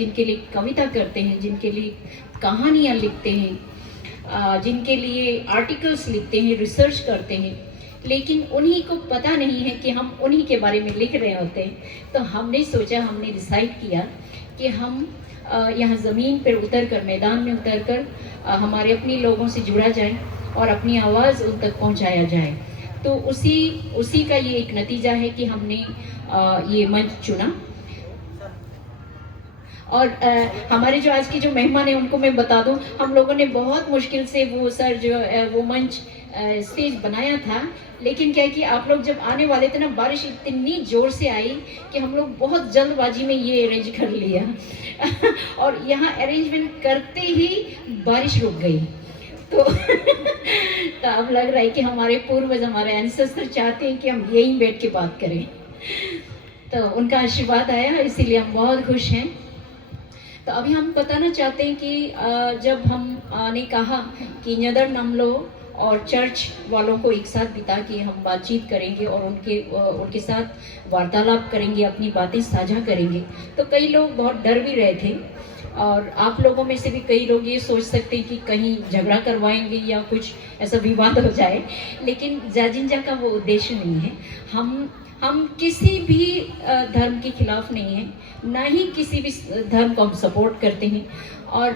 जिनके लिए कविता करते हैं, जिनके लिए कहानियाँ लिखते हैं, जिनके लिए आर्टिकल्स लिखते हैं, रिसर्च करते हैं, लेकिन उन्हीं को पता नहीं है कि हम उन्हीं के बारे में लिख रहे होते हैं। तो हमने सोचा, हमने डिसाइड किया कि हम यहाँ ज़मीन पर उतर कर, मैदान में उतर कर हमारे अपने लोगों से जुड़ा जाए और अपनी आवाज़ उन तक पहुँचाया जाए। तो उसी का ये एक नतीजा है कि हमने ये मंच चुना। और हमारे जो आज के जो मेहमान हैं उनको मैं बता दूं, हम लोगों ने बहुत मुश्किल से वो मंच स्टेज बनाया था, लेकिन क्या है कि आप लोग जब आने वाले थे ना, बारिश इतनी ज़ोर से आई कि हम लोग बहुत जल्दबाजी में ये अरेंज कर लिया और यहाँ अरेंजमेंट करते ही बारिश रुक गई। तो तो अब लग रहा है कि हमारे पूर्वज, हमारे एंसेस्टर चाहते हैं कि हम यहीं बैठ के बात करें। तो उनका आशीर्वाद आया, इसीलिए हम बहुत खुश हैं। तो अभी हम बताना चाहते हैं कि जब हमने कहा कि न्यदर नमलो और चर्च वालों को एक साथ बिता के हम बातचीत करेंगे और उनके साथ वार्तालाप करेंगे, अपनी बातें साझा करेंगे, तो कई लोग बहुत डर भी रहे थे। और आप लोगों में से भी कई लोग ये सोच सकते हैं कि कहीं झगड़ा करवाएंगे या कुछ ऐसा विवाद हो जाए, लेकिन जाजिंजा का वो उद्देश्य नहीं है। हम किसी भी धर्म के खिलाफ नहीं हैं, ना ही किसी भी धर्म को हम सपोर्ट करते हैं। और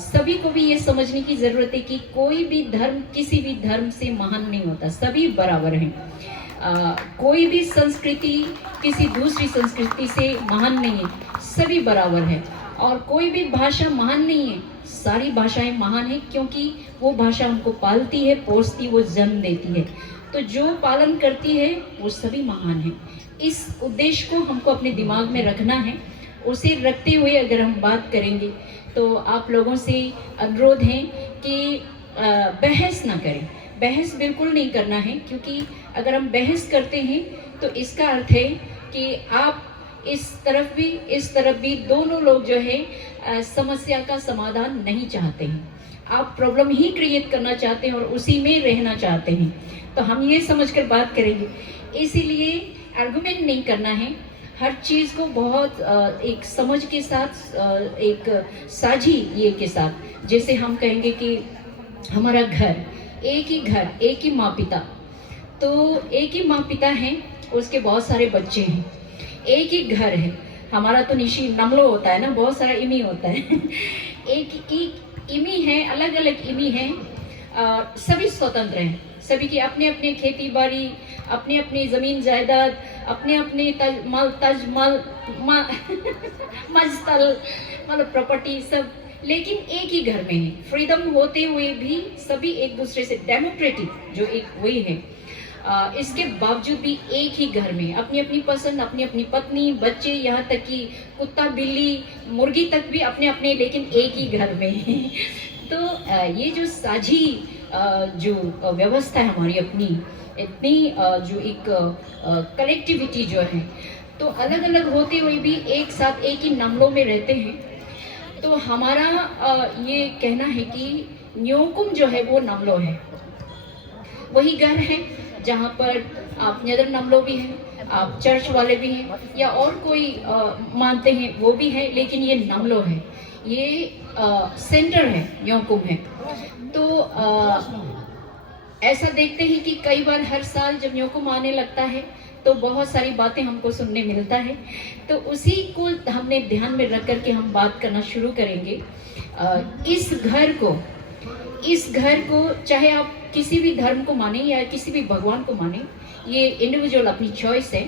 सभी को भी ये समझने की ज़रूरत है कि कोई भी धर्म किसी भी धर्म से महान नहीं होता, सभी बराबर हैं। कोई भी संस्कृति किसी दूसरी संस्कृति से महान नहीं है, सभी बराबर हैं। और कोई भी भाषा महान नहीं है, सारी भाषाएं महान हैं, क्योंकि वो भाषा उनको पालती है, पोसती, वो जन्म देती है। तो जो पालन करती है वो सभी महान हैं। इस उद्देश्य को हमको अपने दिमाग में रखना है। उसे रखते हुए अगर हम बात करेंगे तो आप लोगों से अनुरोध है कि बहस ना करें। बहस बिल्कुल नहीं करना है, क्योंकि अगर हम बहस करते हैं तो इसका अर्थ है कि आप इस तरफ भी दोनों लोग जो है समस्या का समाधान नहीं चाहते हैं। आप प्रॉब्लम ही क्रिएट करना चाहते हैं और उसी में रहना चाहते हैं। तो हम ये समझकर बात करेंगे, इसीलिए आर्गुमेंट नहीं करना है। हर चीज़ को बहुत एक समझ के साथ, एक साझी ये के साथ, जैसे हम कहेंगे कि हमारा घर, एक ही माँ पिता, तो एक ही माँ पिता हैं, उसके बहुत सारे बच्चे हैं, एक ही घर है। हमारा तो निशी नमलो होता है ना, बहुत सारा इमी होता है एक इमी है, अलग अलग इमी है। सभी स्वतंत्र हैं, सभी की अपने अपने खेती बाड़ी, अपने अपने ज़मीन जायदाद, अपने अपने मजतल मतलब प्रॉपर्टी सब, लेकिन एक ही घर में है। फ्रीडम होते हुए भी सभी एक दूसरे से डेमोक्रेटिक जो एक वही है, इसके बावजूद भी एक ही घर में अपनी अपनी पसंद, अपनी अपनी पत्नी, बच्चे, यहाँ तक कि कुत्ता, बिल्ली, मुर्गी तक भी अपने अपने, लेकिन एक ही घर में है। तो ये जो साझी जो व्यवस्था है हमारी अपनी, इतनी जो एक कलेक्टिविटी जो है, तो अलग अलग होते हुए भी एक साथ एक ही नमलों में रहते हैं। तो हमारा ये कहना है कि न्योकुम जो है वो नमलो है, वही घर है जहाँ पर आप न्यदर नमलो भी हैं, आप चर्च वाले भी हैं, या और कोई मानते हैं वो भी है, लेकिन ये नमलो है, ये सेंटर है, न्योकुम है। तो ऐसा देखते हैं कि कई बार हर साल जब न्योकुम आने लगता है तो बहुत सारी बातें हमको सुनने मिलता है। तो उसी को हमने ध्यान में रख कर के हम बात करना शुरू करेंगे। इस घर को चाहे आप किसी भी धर्म को माने या किसी भी भगवान को माने, ये इंडिविजुअल अपनी चॉइस है,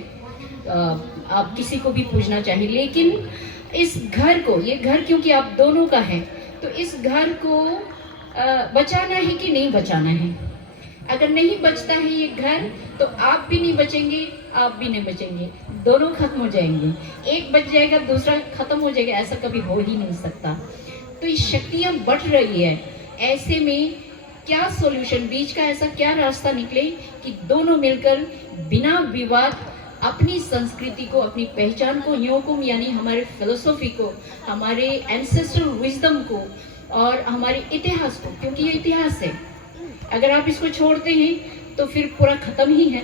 आप किसी को भी पूछना चाहिए, लेकिन इस घर को, ये घर क्योंकि आप दोनों का है, तो इस घर को बचाना है कि नहीं बचाना है। अगर नहीं बचता है ये घर, तो आप भी नहीं बचेंगे, आप भी नहीं बचेंगे, दोनों खत्म हो जाएंगे। एक बच जाएगा, दूसरा खत्म हो जाएगा, ऐसा कभी हो ही नहीं सकता। तो ये शक्तियाँ बढ़ रही है, ऐसे में क्या सॉल्यूशन, बीच का ऐसा क्या रास्ता निकले कि दोनों मिलकर बिना विवाद अपनी संस्कृति को, अपनी पहचान को, न्योकुम यानी हमारे फिलोसॉफी को, हमारे एंसेस्ट्रल विजडम को और हमारे इतिहास को, क्योंकि ये इतिहास है, अगर आप इसको छोड़ते हैं तो फिर पूरा खत्म ही है।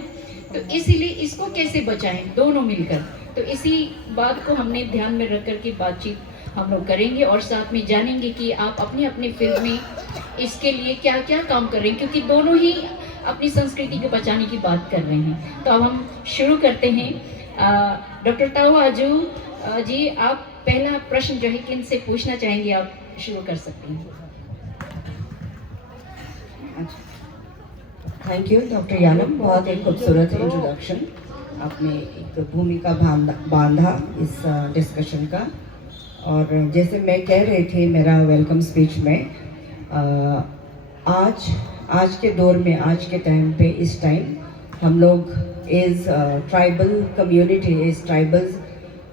तो इसीलिए इसको कैसे बचाएं दोनों मिलकर, तो इसी बात को हमने ध्यान में रख कर के बातचीत हम लोग करेंगे और साथ में जानेंगे कि आप अपने अपने फील्ड में इसके लिए क्या क्या काम कर रहे हैं, क्योंकि दोनों ही अपनी संस्कृति को बचाने की बात कर रहे हैं। तो अब हम शुरू करते हैं। डॉक्टर ताऊ आजू जी, आप पहला प्रश्न जो है किन से पूछना चाहेंगे, आप शुरू कर सकते हैं। थैंक यू डॉक्टर यानम, बहुत एक खूबसूरत इंट्रोडक्शन आपने एक भूमिका बांधा इस डिस्कशन का। और जैसे मैं कह रही थी मेरा वेलकम स्पीच में, आज के दौर में, आज के टाइम पे, इस टाइम हम लोग as tribal community, as tribals,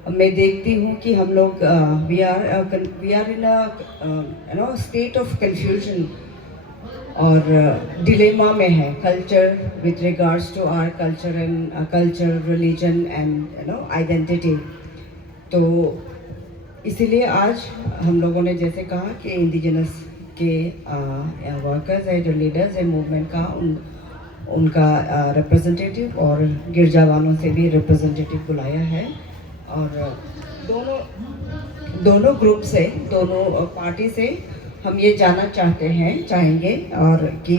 मैं देखती हूँ कि हम लोग we are in a state of confusion और डिलेमा में है, culture with regards to our culture, religion and identity. तो इसीलिए आज हम लोगों ने जैसे कहा कि इंडिजिनस के वर्कर्स है, जो लीडर्स है मूवमेंट का, उनका रिप्रेजेंटेटिव और गिरजा वालों से भी रिप्रेजेंटेटिव बुलाया है। और दोनों ग्रुप से, दोनों पार्टी से हम ये जानना चाहेंगे और कि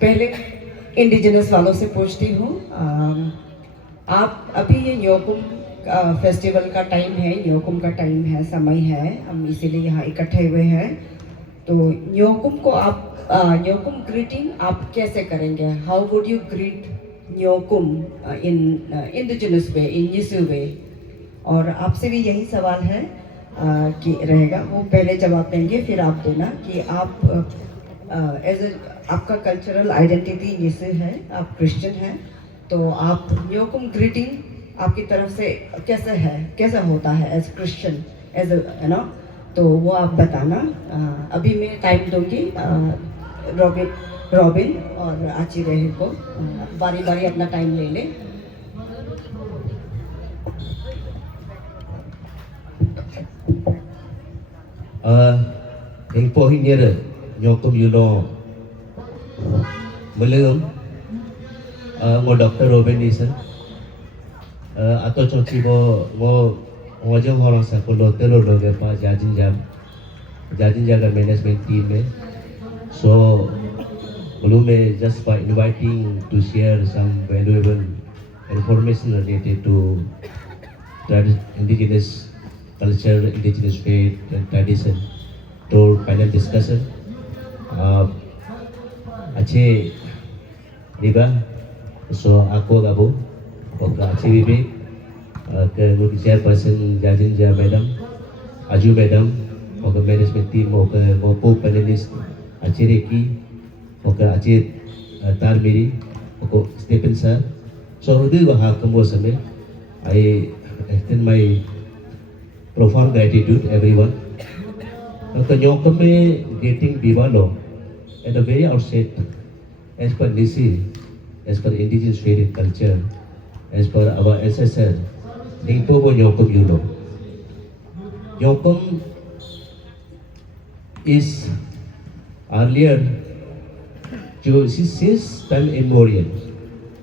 पहले इंडिजिनस वालों से पूछती हूँ, आप अभी ये न्योकुम फेस्टिवल का टाइम है, न्योकुम का टाइम है, समय है, हम इसीलिए यहाँ इकट्ठे हुए हैं। तो न्योकुम को आप न्योकुम ग्रीटिंग आप कैसे करेंगे? How would you greet Nyokum in indigenous way, in Nyishi way? और आपसे भी यही सवाल है कि रहेगा, वो पहले जवाब देंगे फिर आप देना कि आप आपका कल्चरल आइडेंटिटी यीशु है, आप क्रिश्चियन हैं, तो आप न्योकुम ग्रीटिंग आपकी तरफ से कैसे है, कैसा होता है एज क्रिश्चियन, एज तो वो आप बताना। अभी मैं टाइम दूंगी रॉबिन और आची रहे को, बारी बारी अपना टाइम ले ले। Yang pohin dia dah nyokum yuno melum ngo Dr. Robin Nisan atau conci ngo jeng orang sa kulo telo lo ke pa jajin jaga management team में, so belum में just by inviting to share some valuable information related to indigenous culture, indigenous faith and tradition to panel discussion. Aceh riba, so aku gabung, oka Aceh Bibi, ke chairperson Jajin Ja Madam, Aju Madam, oka management team, oka panelist Aceh Reki, oka Aceh Tarmiri, oka Stephen Sir. So this was how kambo same. I extend my profound gratitude everyone. Nyokum में getting Bivalo at the very outset, as per Nisi, as per indigenous faith and culture, as per our ancestors, Ningpo bo Nyokum yuno. Nyokum is earlier, since time immemorial.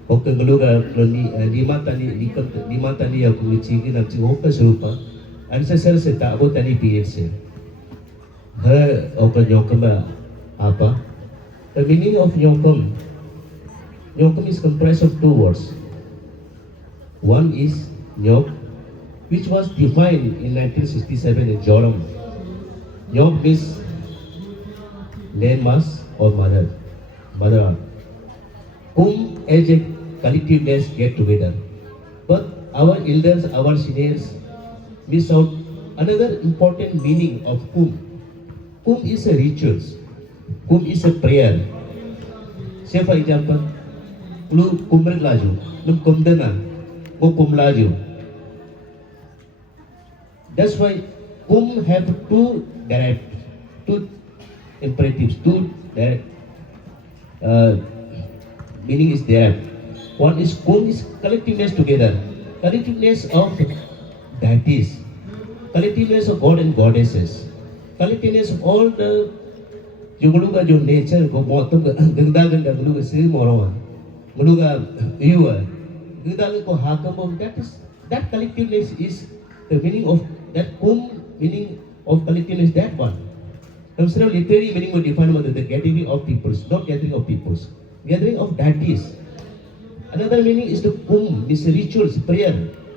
Oke geluga lima tani aku ngecingin nak cingok serupa. Ancestor se tak bo tani PFC. Her open nyokum apa? The meaning of nyokum is comprised of two words. One is nyok, which was defined in 1967 in Joram. Nyok means landmass or mother earth. Whom as a collectiveness get together. But our elders, our seniors miss out another important meaning of kum. Kum is a rituals. Kum is a prayer. Say for example, lu kumber laju, lu kumdana, mu kum laju. That's why kum have two imperatives, two direct meaning is there. One is kum is collectiveness together, collectiveness of deities, collectiveness of God and goddesses, collectiveness of all the Juguluga jo nature go motum ganda guluga si moroa, guluga yuwa, ganda ko hakam, that collectiveness is the meaning of that kum, meaning of collectiveness, that one. Instead of literary meaning, we define what the gathering of peoples, not gathering of peoples, gathering of deities. Another meaning is the kum, means rituals, prayer,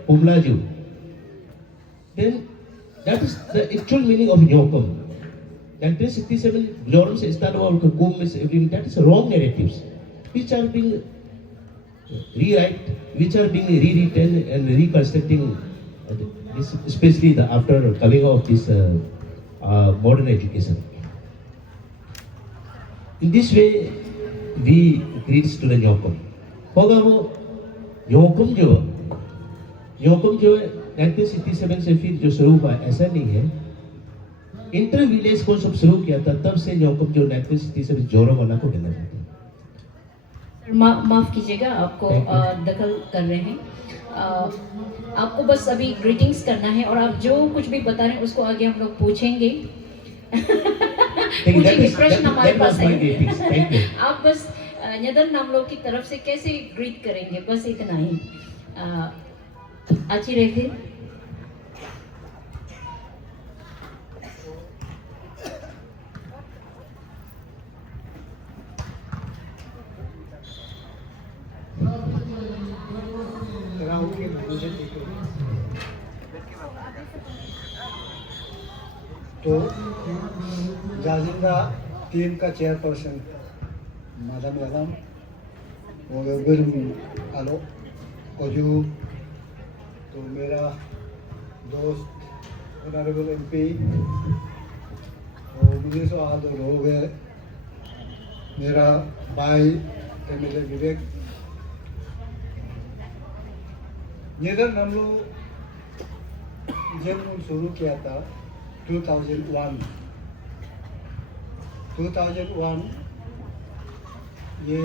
kumlaju. Then that is the actual meaning of nyokum. 1967, Joram says that about kum is everything. That is wrong narratives, which are being which are being rewritten and reconstructing, especially after coming out of this modern education. In this way, we reach to the nyokum. होगा वो nyokum जो 1967 से फिर जो शुरू हुआ ऐसा नहीं है. इंटर विलेज को जब शुरू किया था तब से nyokum जो 1967 जोरम वाला को कहना जाता है. माफ़ कीजिएगा, आपको दखल कर रहे हैं. आपको बस अभी ग्रीटिंग्स करना है और आप जो कुछ भी बता रहे हैं उसको आगे हम लोग पूछेंगे. पूछेंगे, प्रश्न हमारे पास है. आप बस नेदरलैंड लोग की तरफ से कैसे ग्रीट करेंगे, बस इतना ही. अच्छी रहे. तो जाजिंदा टीम का चेयरपर्सन मैडम आलो ओजू, तो मेरा दोस्त ऑनरेबल MP और मुझे सो आदर हो गए, मेरा भाई MLA विवेक. नेदरलैंड हम लोग जब शुरू किया था 2001 ये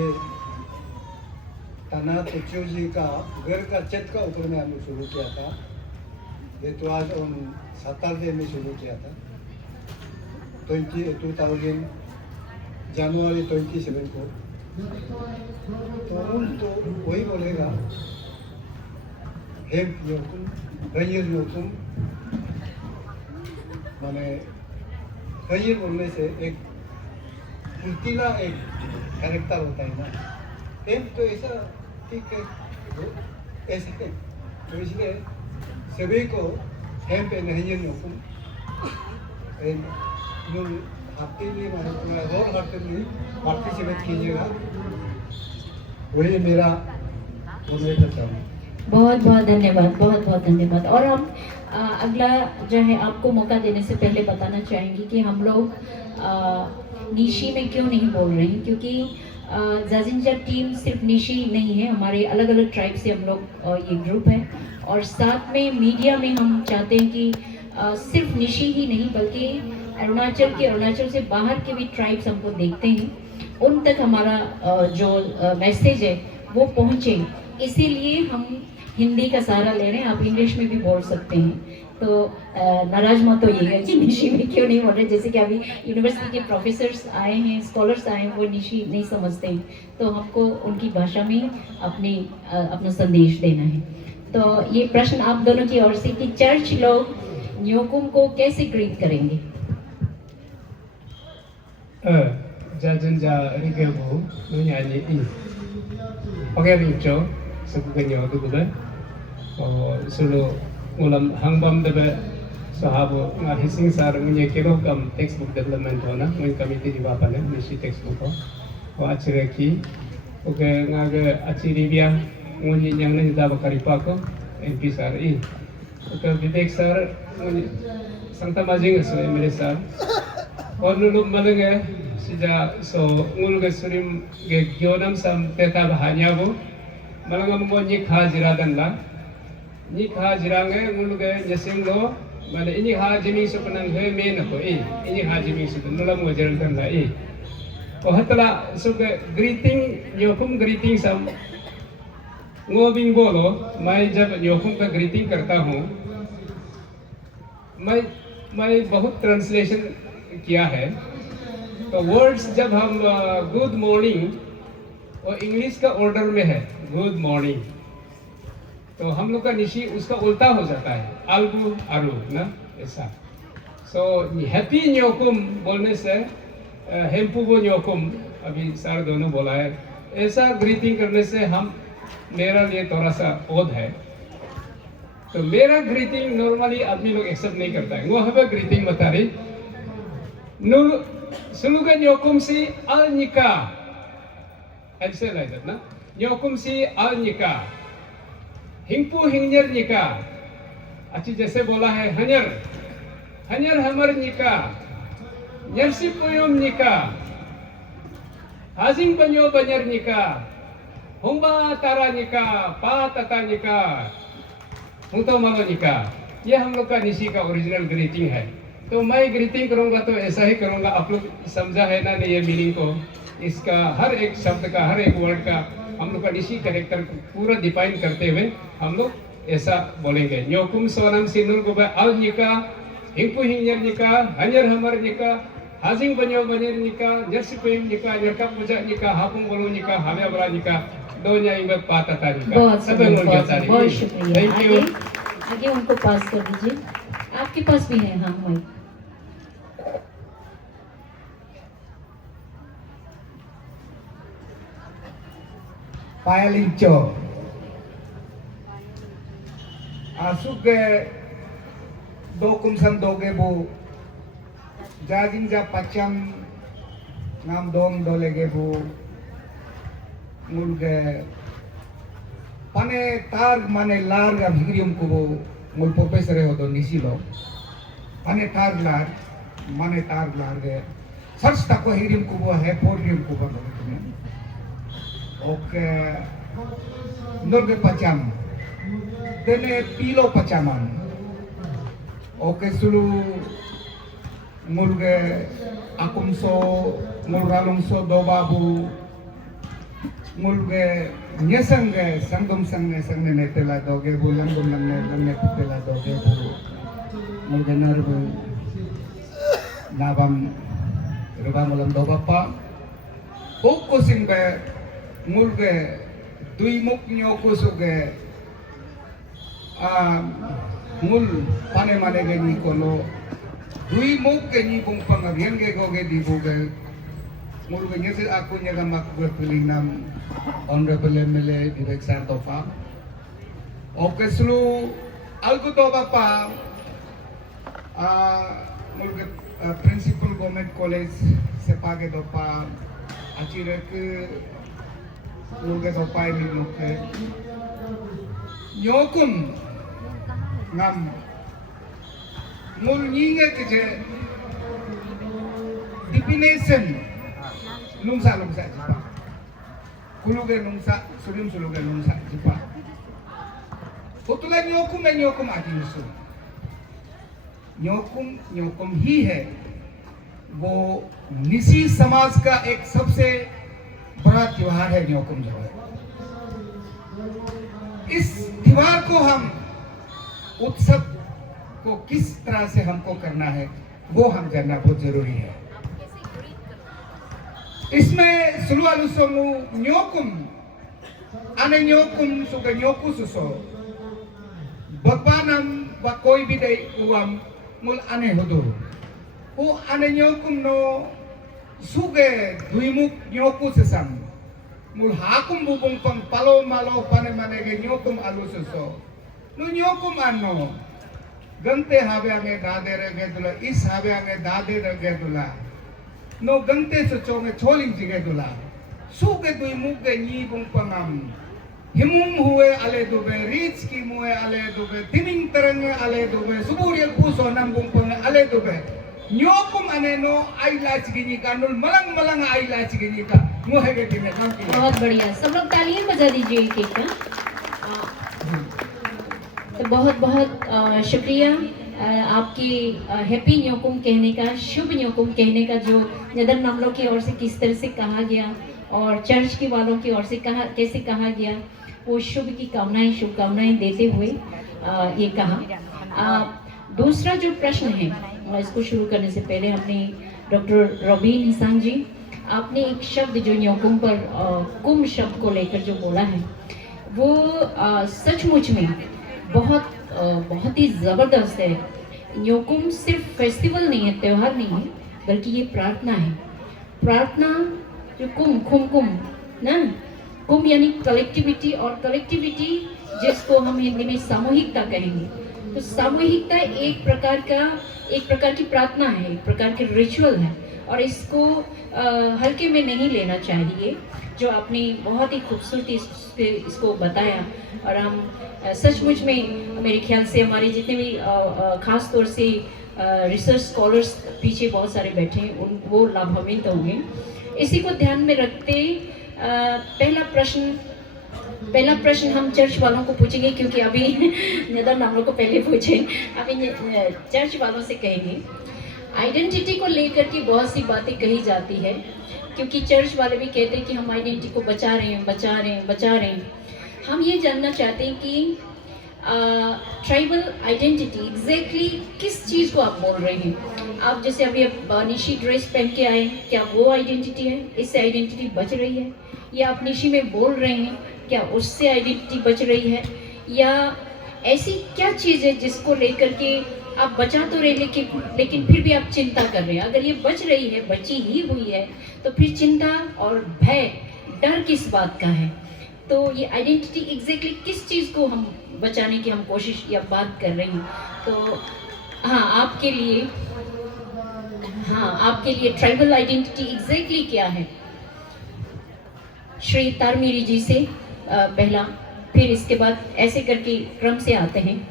ताना तुचू जी का घर का छत का ऊपर में हमने शुरू किया था. ये तो आज उन 17 में शुरू किया था. 2000 जनवरी 27 को. तो वही बोलेगा हेम्प योकुम, रंजीर योकुम, माने रंजीर बोलने से एक फुर्तीला एक कैरेक्टर होता है ना. हेम्प तो ऐसा ठीक है, ऐसे है, तो इसलिए सभी को हेम्प एंड रंजीर Nyokum and heartily role heartily participate कीजिएगा. वही मेरा बोलने का चाहूँ. बहुत बहुत धन्यवाद, बहुत बहुत धन्यवाद. और हम अगला जो है आपको मौका देने से पहले बताना चाहेंगे कि हम लोग निशी में क्यों नहीं बोल रहे हैं, क्योंकि जाजिंजा टीम सिर्फ निशी नहीं है, हमारे अलग अलग ट्राइब से हम लोग ये ग्रुप है. और साथ में मीडिया में हम चाहते हैं कि सिर्फ निशी ही नहीं बल्कि अरुणाचल से बाहर के भी ट्राइब्स हमको देखते हैं, उन तक हमारा जो मैसेज है वो पहुँचे. इसीलिए हम हिंदी का सहारा ले रहे हैं. आप इंग्लिश में भी बोल सकते हैं. तो नाराज मत होइएगा कि निशी में क्यों नहीं बोल रहे. जैसे कि अभी यूनिवर्सिटी के प्रोफेसर्स आए हैं, स्कॉलर्स आए हैं, वो निशी नहीं समझते हैं, तो हमको उनकी भाषा में अपना संदेश देना है. तो ये प्रश्न आप दोनों की ओर से कि चर्च लोग न्योकुम को कैसे ग्रीट करेंगे. जाजिंजा रिगेबो नुयानी इ okay रिंचो sebukannya itu juga, solo ulam hangbam debe sahabo ngahising sar munye kiro kam textbook development hona mun committee di bapa ne misi textbook ko achire ki oke ngage achiri bia munye yang ne da bakari pa ko MP sar I oke Vivek sar munye sangta majing so MLA sar और लुलुम मलंगे सिजा सो ngulge surim ge gyonam sam teta bahanyabo malangam mo ni kha jiradan la ni kha jirange ngulge nyesim lo mane ini ha jimi so penang he me na ko ini ha jimi so nulam mo jiradan la ko hatla so ge greeting nyokum greeting sam ngobing bolo मैं जब nyokum का greeting करता हूँ मैं बहुत translation किया है. तो वर्ड्स जब हम गुड मॉर्निंग और इंग्लिश का ऑर्डर में है गुड मॉर्निंग, तो हम लोग का निशी उसका उल्टा हो जाता है, अल्बु आरु ना ऐसा। सो हैप्पी न्योकुम बोलने से हेम्पुबो न्योकुम अभी सर दोनों बोला है, ऐसा ग्रीटिंग करने से हम मेरा लिए थोड़ा सा ओद है। तो मेरा ग्रीटिंग नॉर्मली आदमी लोग एक्सेप्ट नहीं करता है, वो हमें ग्रीटिंग बता रही नूल sulugan nyokum si al nikah, ऐसे लाइक ना nyokum si al nikah, हिंपू हिंजर निकाह, अच्छी जैसे बोला है हंजर हंजर हमर निकाह, नरसी पुयम निकाह, हाजिंग बन्यो बन्यर निकाह, होंबा तारा निकाह, पा तता निकाह, मुतो मालो निकाह। ये हम लोग का निशी का ओरिजिनल ग्रीटिंग है। तो मैं ग्रीटिंग करूंगा तो ऐसा ही करूंगा, आप लोग समझा है ना ये मीनिंग को, इसका हर एक शब्द का हर एक वर्ड का हम लोग का निशी कैरेक्टर पूरा डिफाइन करते हुए हम लोग ऐसा बोलेंगे। न्योकुम सोनम सिनुर गोबे अल निका, हिंपु हिंजर निका, हंजर हमर निका, हाजिंग बन्यो बन्यर निका, नरसी पुयम निका, नरका पूजा निका, हापुंग बोलो निका, हमें बड़ा निका, दो न्याय में पाता निका। बहुत बहुत शुक्रिया। Thank you. आगे उनको पास कर दीजिए, आपके पास भी है। हाँ mic. Payalincho. Asuk ke dokum san doge bu jajing ja pacham ngam dom dolege bu mulge pane tar mane lar ga bhigrium ko bu mul professor ho do nisilo pane tar lar mane tar lar ge sarch ta ko higrium ko bu hai podium ko ba oke norge pacham dene pilo pacaman oke sulu mulge akumso mulralungso dobabu mulge nyesangge sangum sangne sangne netela doge bu langum langne putela doge bu mulge narbu nabam ruba mulam dobapa oko singbe mulge dui muk nyoko suge mul pane mane ge ni kono dui muk ge ni bung pangabian ge go ge di buge mul ge nyese aku nyaga mak gue pilih nam honorable MLA Vivek Sartopa oke slu algo to bapa mul ge principal government college sepage dopa achire ke Luge sopai mi luke nyokum ngam mul nyinga keje definition lungsa jipa kuluge lungsa suluge lungsa jipa utula nyokum adi usul nyokum ही है वो निसी समाज का एक सबसे बड़ा त्योहार है न्योकुम जो है। इस त्योहार को हम उत्सव को किस तरह से हमको करना है वो हम जानना बहुत जरूरी है। इसमें सुलुआलुसोमु न्योकुम अने न्योकुम सुगे न्योकु सुसो भगवानम व कोई भी दे उवम मुल अने होदो वो अने न्योकुम नो suge duimuk nyoku sesam mul hakum bubung pang palo malo pane manege nyokum alu suso nu nyokum anno gante have ange dade rege dula is have ange dade rege dula no gante sucho me choling jige dula suge duimuk ge ni bung pangam himum huwe ale dube rich ki muwe ale dube timing terang ale dube suburial puso nam bung pang ale dube nyokum aneno eyelash gini का null मलंग eyelash gini का मुहे के team काम की। बहुत बढ़िया, सब लोग तालियां बजा दीजिए एक एक का। तो बहुत बहुत शुक्रिया आपकी हैप्पी न्योकुम कहने का, शुभ न्योकुम कहने का, जो नदर नामलों की ओर से किस तरह से कहा गया और चर्च के वालों की ओर से कैसे कहा गया, वो शुभ की कामनाएं शुभकामनाएं देते हुए ये कहा। दूसरा जो प्रश्न है, इसको शुरू करने से पहले हमने डॉक्टर रॉबिन हिसांग जी, आपने एक शब्द जो न्योकुम पर कुम शब्द को लेकर जो बोला है, वो सचमुच में बहुत ही ज़बरदस्त है। न्योकुम सिर्फ फेस्टिवल नहीं है, त्यौहार नहीं है, बल्कि ये प्रार्थना है। प्रार्थना जो कुम ना, कुम यानी कलेक्टिविटी, और कलेक्टिविटी जिसको हम हिंदी में सामूहिकता कहेंगे। तो सामूहिकता एक प्रकार की प्रार्थना है, एक प्रकार की रिचुअल है, और इसको हल्के में नहीं लेना चाहिए। जो आपने बहुत ही खूबसूरती से इसको बताया, और हम सचमुच में मेरे ख्याल से हमारे जितने भी ख़ास तौर से रिसर्च स्कॉलर्स पीछे बहुत सारे बैठे हैं, वो लाभान्वित होंगे। इसी को ध्यान में रखते पहला प्रश्न हम चर्च वालों को पूछेंगे, क्योंकि अभी नेदर हम लोग को पहले पूछे, अभी चर्च वालों से कहेंगे। आइडेंटिटी को लेकर के बहुत सी बातें कही जाती है, क्योंकि चर्च वाले भी कहते हैं कि हम आइडेंटिटी को बचा रहे हैं। हम ये जानना चाहते हैं कि ट्राइबल आइडेंटिटी एग्जैक्टली किस चीज़ को आप बोल रहे हैं। आप जैसे अभी निशी ड्रेस पहन के आए, क्या वो आइडेंटिटी है? इससे आइडेंटिटी बच रही है? या आप निशी में बोल रहे हैं, क्या उससे आइडेंटिटी बच रही है? या ऐसी क्या चीज़ है जिसको लेकर के आप बचा तो रहे, लेकिन फिर भी आप चिंता कर रहे हैं? अगर ये बची ही हुई है, तो फिर चिंता और भय, डर किस बात का है? तो ये आइडेंटिटी एग्जैक्टली किस चीज़ को हम बचाने की हम कोशिश या बात कर रहे हैं? तो आपके लिए ट्राइबल आइडेंटिटी एग्जैक्टली क्या है? श्री तारमीरी जी से पहला, फिर इसके बाद ऐसे करके क्रम से आते हैं।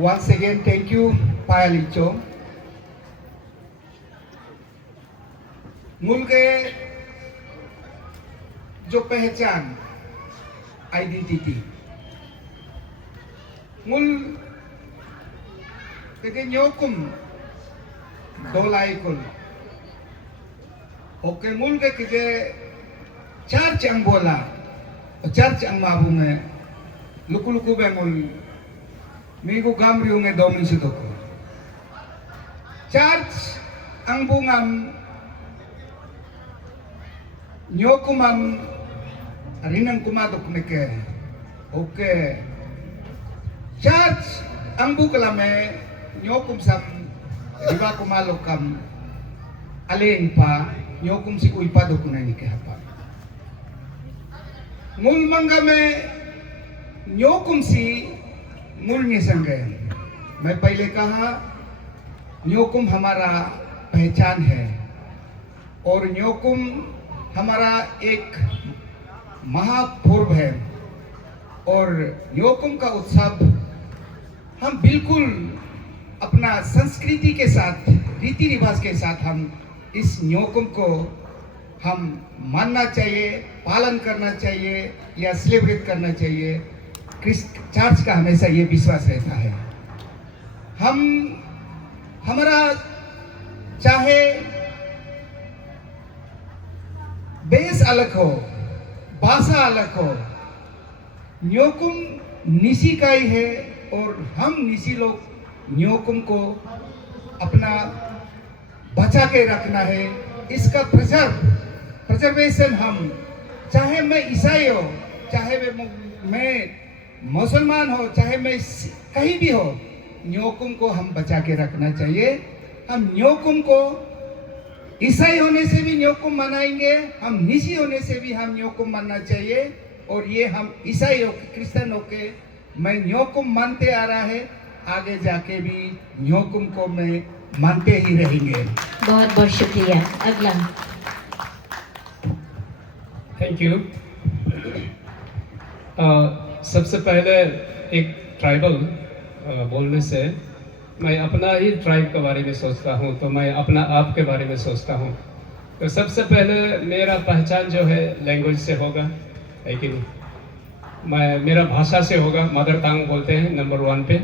Once again, thank you, Payalicho. मूल के जो पहचान आइडेंटिटी मूल के न्योकुम दोलाई कुल ओके मूल के चर्च अंग बोला, चर्च अंग माबू में लुकु बे मूल मीगु गामरियो में दोमिन से दोको church अंगबुंगam nyokumam rinang kumadok nike oke church angbukalame nyokum sam diba kumalokam alin pa nyokum si kuipa dokunay nike hapa mul mangame nyokum si मूल निसंग है। मैं पहले कहा न्योकुम हमारा पहचान है, और न्योकुम हमारा एक महापर्व है, और न्योकुम का उत्सव हम बिल्कुल अपना संस्कृति के साथ, रीति रिवाज के साथ हम इस न्योकुम को हम मानना चाहिए, पालन करना चाहिए या सेलिब्रेट करना चाहिए। चर्च का हमेशा ये विश्वास रहता है। हमारा चाहे बेस अलग हो, भाषा अलग हो, न्योकुम निसी का ही है, और हम निसी लोग न्योकुम को अपना बचा के रखना है। इसका प्रिजर्वेशन हम, चाहे मैं ईसाई हो, चाहे मैं मुसलमान हो, चाहे मैं कहीं भी हो, न्योकुम को हम बचा के रखना चाहिए। हम न्योकुम को ईसाई होने से भी न्योकुम मनाएंगे, हम निसी होने से भी हम न्योकुम मानना चाहिए, और ये हम ईसाई हो के, क्रिश्चियन हो के मैं न्योकुम मानते आ रहा है, आगे जाके भी न्योकुम को मैं मानते ही रहेंगे। बहुत बहुत शुक्रिया। अगला। Thank you. सबसे पहले एक ट्राइबल बोलने से मैं अपना ही ट्राइब के बारे में सोचता हूँ, तो मैं अपना आप के बारे में सोचता हूँ। तो सबसे पहले मेरा पहचान जो है लैंग्वेज से होगा, लेकिन मेरा भाषा से होगा, मदर टंग बोलते हैं नंबर 1 पे,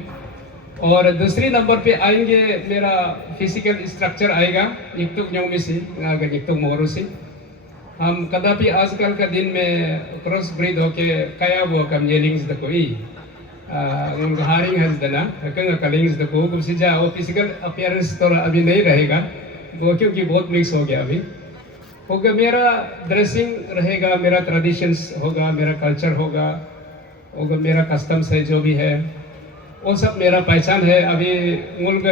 और दूसरी नंबर पे आएंगे मेरा फिजिकल स्ट्रक्चर आएगा, निकतुक न्योमिसी निकतुक मोरुसी। हम कदापि आजकल का दिन में क्रॉस ब्रीड होके कया वो कम येलिंग्स द कोई हारिंग हजदना कंगा कलिंग्स द को कुछ जा वो फिजिकल अपीयरेंस तो अभी नहीं रहेगा वो, क्योंकि बहुत मिक्स हो गया अभी। होगा मेरा ड्रेसिंग रहेगा, मेरा ट्रेडिशंस होगा, मेरा कल्चर होगा, मेरा कस्टम्स है जो भी है वो सब मेरा पहचान है। अभी मुल्क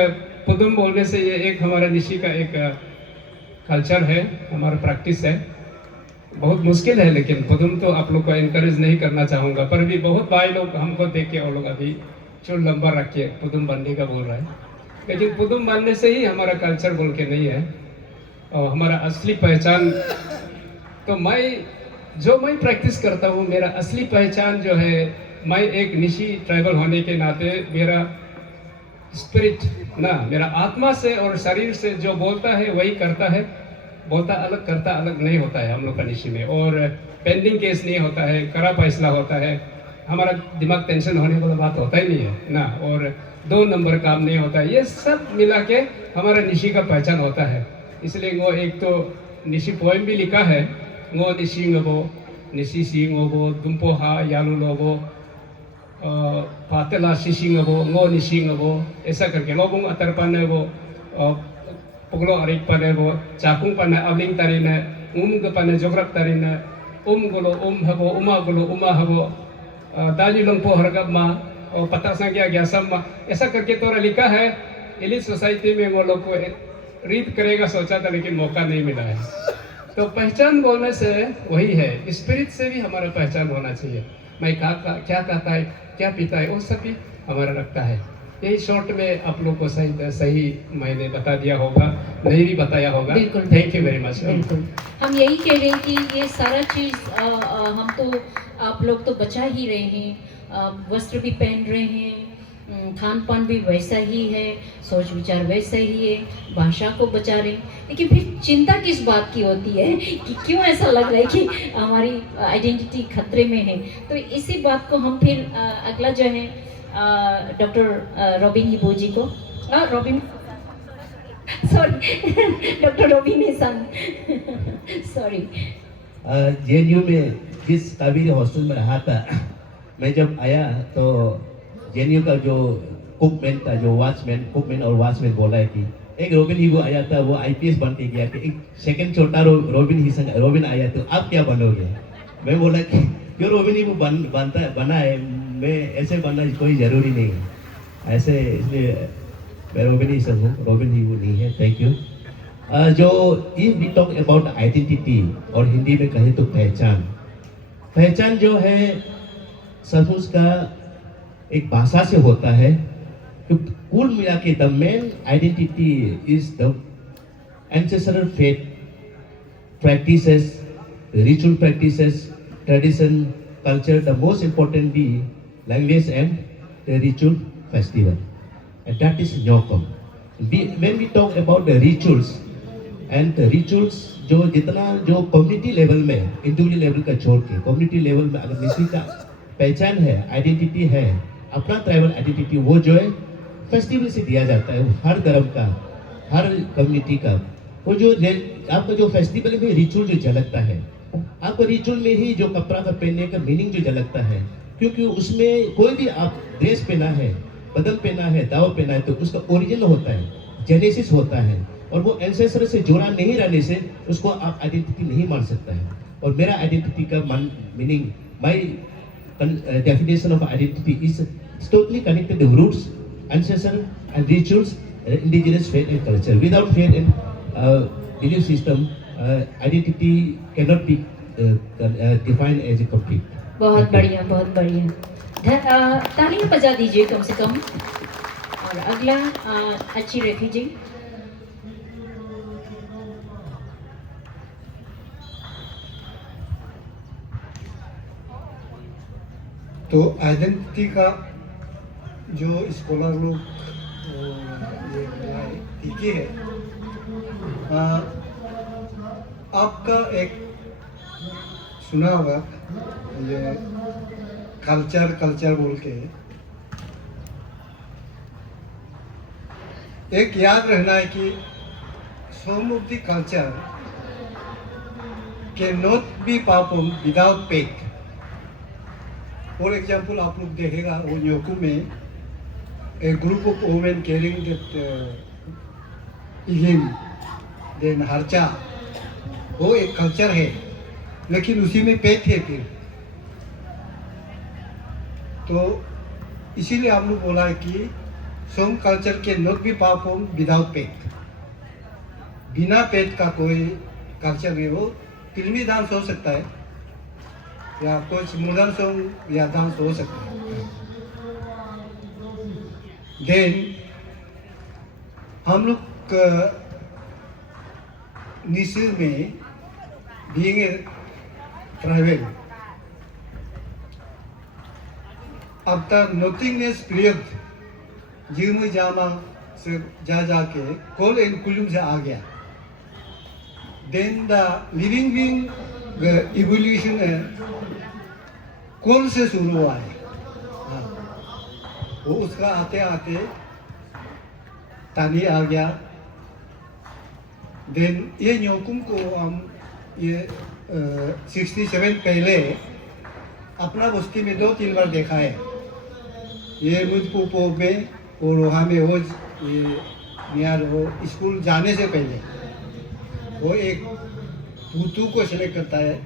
पुदुम बोलने से ये एक हमारा निशी का एक कल्चर है, हमारा प्रैक्टिस है। बहुत मुश्किल है, लेकिन पुदुम तो आप लोग को इनकरेज नहीं करना चाहूँगा, पर भी बहुत भाई लोग हमको देख के वो लोग अभी चुल लंबा रख के पुदुम बनने का बोल रहा है, लेकिन पुदुम बनने से ही हमारा कल्चर बोल के नहीं है। और हमारा असली पहचान तो मैं प्रैक्टिस करता हूँ, मेरा असली पहचान जो है, मैं एक निशी ट्राइबल होने के नाते मेरा स्पिरिट ना, मेरा आत्मा से और शरीर से जो बोलता है वही करता है, बोलता अलग करता अलग नहीं होता है हम लोग का निशी में। और पेंडिंग केस नहीं होता है, कड़ा फैसला होता है, हमारा दिमाग टेंशन होने वाला बात होता ही नहीं है ना, और 2 नंबर काम नहीं होता है। ये सब मिला के हमारा निशी का पहचान होता है। इसलिए वो एक तो निशी पोएम भी लिखा है, वो निशी ngabo निशी सी ngabo दुम्पो हा यालू लोगो पातला शिशी ngabo ngो निशी ngabo, ऐसा करके लोगों अतर पाने वो पगलो अरिक पाने वो चाकुंग पाने अबलिंग तारीने के पाने जोग्रक तारीने गुलो हबो उमा हबो दाली लंपो हरगब मा और पता संख्या गया सब मा, ऐसा करके तो लिखा है। एलिट सोसाइटी में वो लोग को रीड करेगा सोचा था, लेकिन मौका नहीं मिला है। तो पहचान बोलने से वही है, स्पिरिट से भी हमारा पहचान होना चाहिए। मैं क्या कहता है, क्या पीता है, वो सब भी हमारा रखता है। यही शॉर्ट में आप लोग को सही मैंने बता दिया होगा, नहीं भी बताया होगा। बिल्कुल, थैंक यू वेरी मच। बिल्कुल, हम यही कह रहे हैं कि ये सारा चीज़ हम तो आप लोग तो बचा ही रहे हैं, वस्त्र भी पहन रहे हैं, खान पान भी वैसा ही है, सोच विचार वैसा ही है, भाषा को बचा रहे हैं, लेकिन फिर चिंता किस बात की होती है कि क्यों ऐसा लग रहा है कि हमारी आइडेंटिटी खतरे में है। तो इसी बात को हम फिर अगला जो है डॉक्टर रॉबिन हिबो जी को, Robin sorry doctor Robin Hissan sorry. JNU में जिस काबिल हॉस्टल में रहा था, मैं जब आया तो जेएनयू का जो कुकमैन था, जो कुकमैन और वॉचमैन बोला है कि एक रॉबिन हिबो आया था, वो आईपीएस बन के गया, कि एक सेकंड छोटा रॉबिन आया तो आप क्या बनोगे। मैं बोला कि क्यों रॉबिन हिबो बना है, मैं ऐसे बनना कोई ज़रूरी नहीं है ऐसे, इसलिए मैं रॉबिन हिसन हूँ, रॉबिन हिबो नहीं है। Thank you. जो if we talk about identity, और हिंदी में कहें तो पहचान जो है सचमुच का एक भाषा से होता है। तो कुल मिला के the main identity is the ancestral faith practices, ritual practices, tradition, culture, the most importantly language and the ritual festival, and that is Nyokom. When we talk about the rituals, and the rituals जो जितना जो community level में, individual level का छोड़ के community level में अगर किसी का पहचान है, आइडेंटिटी है, अपना ट्राइबल आइडेंटिटी, वो जो है फेस्टिवल से दिया जाता है। हर धर्म का, हर कम्युनिटी का वो जो आपका जो फेस्टिवल में रिचुअल जो झलकता है, आपको रिचुअल में ही जो कपड़ा का पहनने का मीनिंग जो झलकता है, क्योंकि उसमें कोई भी आप ड्रेस पहना है, बदन पहना है, दाव पहना है, तो उसका ओरिजिन होता है, जेनेसिस होता है, और वो एंसेस्टर से जुड़ा नहीं रहने से उसको आप आइडेंटिटी नहीं मान सकता है। और मेरा आइडेंटिटी का meaning, my definition of identity is totally connected to roots, ancestor and rituals, indigenous faith and culture. Without faith and belief system, identity can not be defined as a complete. बहुत बढ़िया, बहुत बढ़िया, तालियां बजा दीजिए कम से कम। और अगला अच्छी रेखी जी। तो आइडेंटिटी का जो स्कॉलर लोग ये ठीक ही है। आपका एक सुना होगा ये कल्चर बोल के, एक याद रहना है कि some of the culture cannot be performed without faith. For example आप लोग देखेगा वो न्योकुम में a group of women carrying that ilim, then harcha, वो एक कल्चर है, लेकिन उसी में पेट है फिर। तो इसीलिए हम लोग बोला है कि some culture can not be performed without पेट। बिना पेट का कोई कल्चर नहीं। वो फिल्मी डांस हो सकता है या कुछ मॉडर्न सॉन्ग या डांस हो सकता है। देन हम लोग निसिर में बीइंग ए ट्राइबल, अब तक नोथिंगनेस पीरियड जीव जामा से जाके कोल एंड कुलुम से आ गया। Then the living being evolution कोल से शुरू हुआ है। वो उसका आते आते तानी आ गया। देन ये न्योकुम को हम ये 67 पहले अपना बस्ती में 2-3 बार देखा है। ये मुझपुपो में और वहाँ में वो ये नियर वो स्कूल जाने से पहले वो एक पुतू को सेलेक्ट करता है,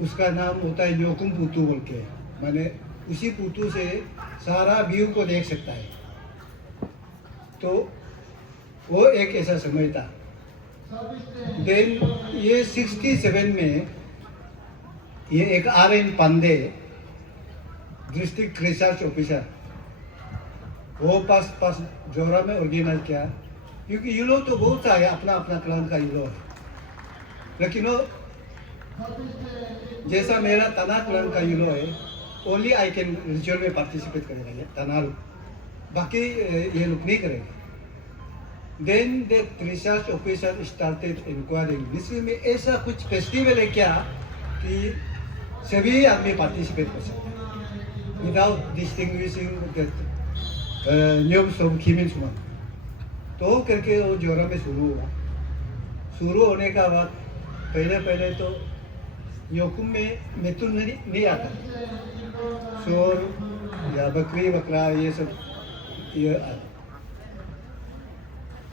उसका नाम होता है न्योकुम पुतू बोल के, माने उसी पुतू से सारा व्यू को देख सकता है। तो वो एक ऐसा समय था। देन ये 67 में ये एक RN Pandey district research officer वो पास जोरा में ऑर्गेनाइज किया, क्योंकि ये लोग तो बहुत सा है, अपना अपना क्लान का ये लोग है, लेकिन वो जैसा मेरा तना क्लान का ये लोग है, ओनली आई कैन रिचुअल में पार्टिसिपेट करेगा ये तना लोग, बाकी ये लोग नहीं करेंगे। Then the research officer started inquiring, इसमें ऐसा कुछ फेस्टिवल है क्या कि सभी आदमी पार्टिसिपेट कर सकते हैं विदाउट डिस्टिंग्विशिंग न्यूम्स ऑफ कीमिन सुमन। तो करके वो जोरा में शुरू हुआ। शुरू होने का बाद पहले तो न्योकुम में मिथुन नहीं आता, शोर या बकरी बकरा ये सब ये आता।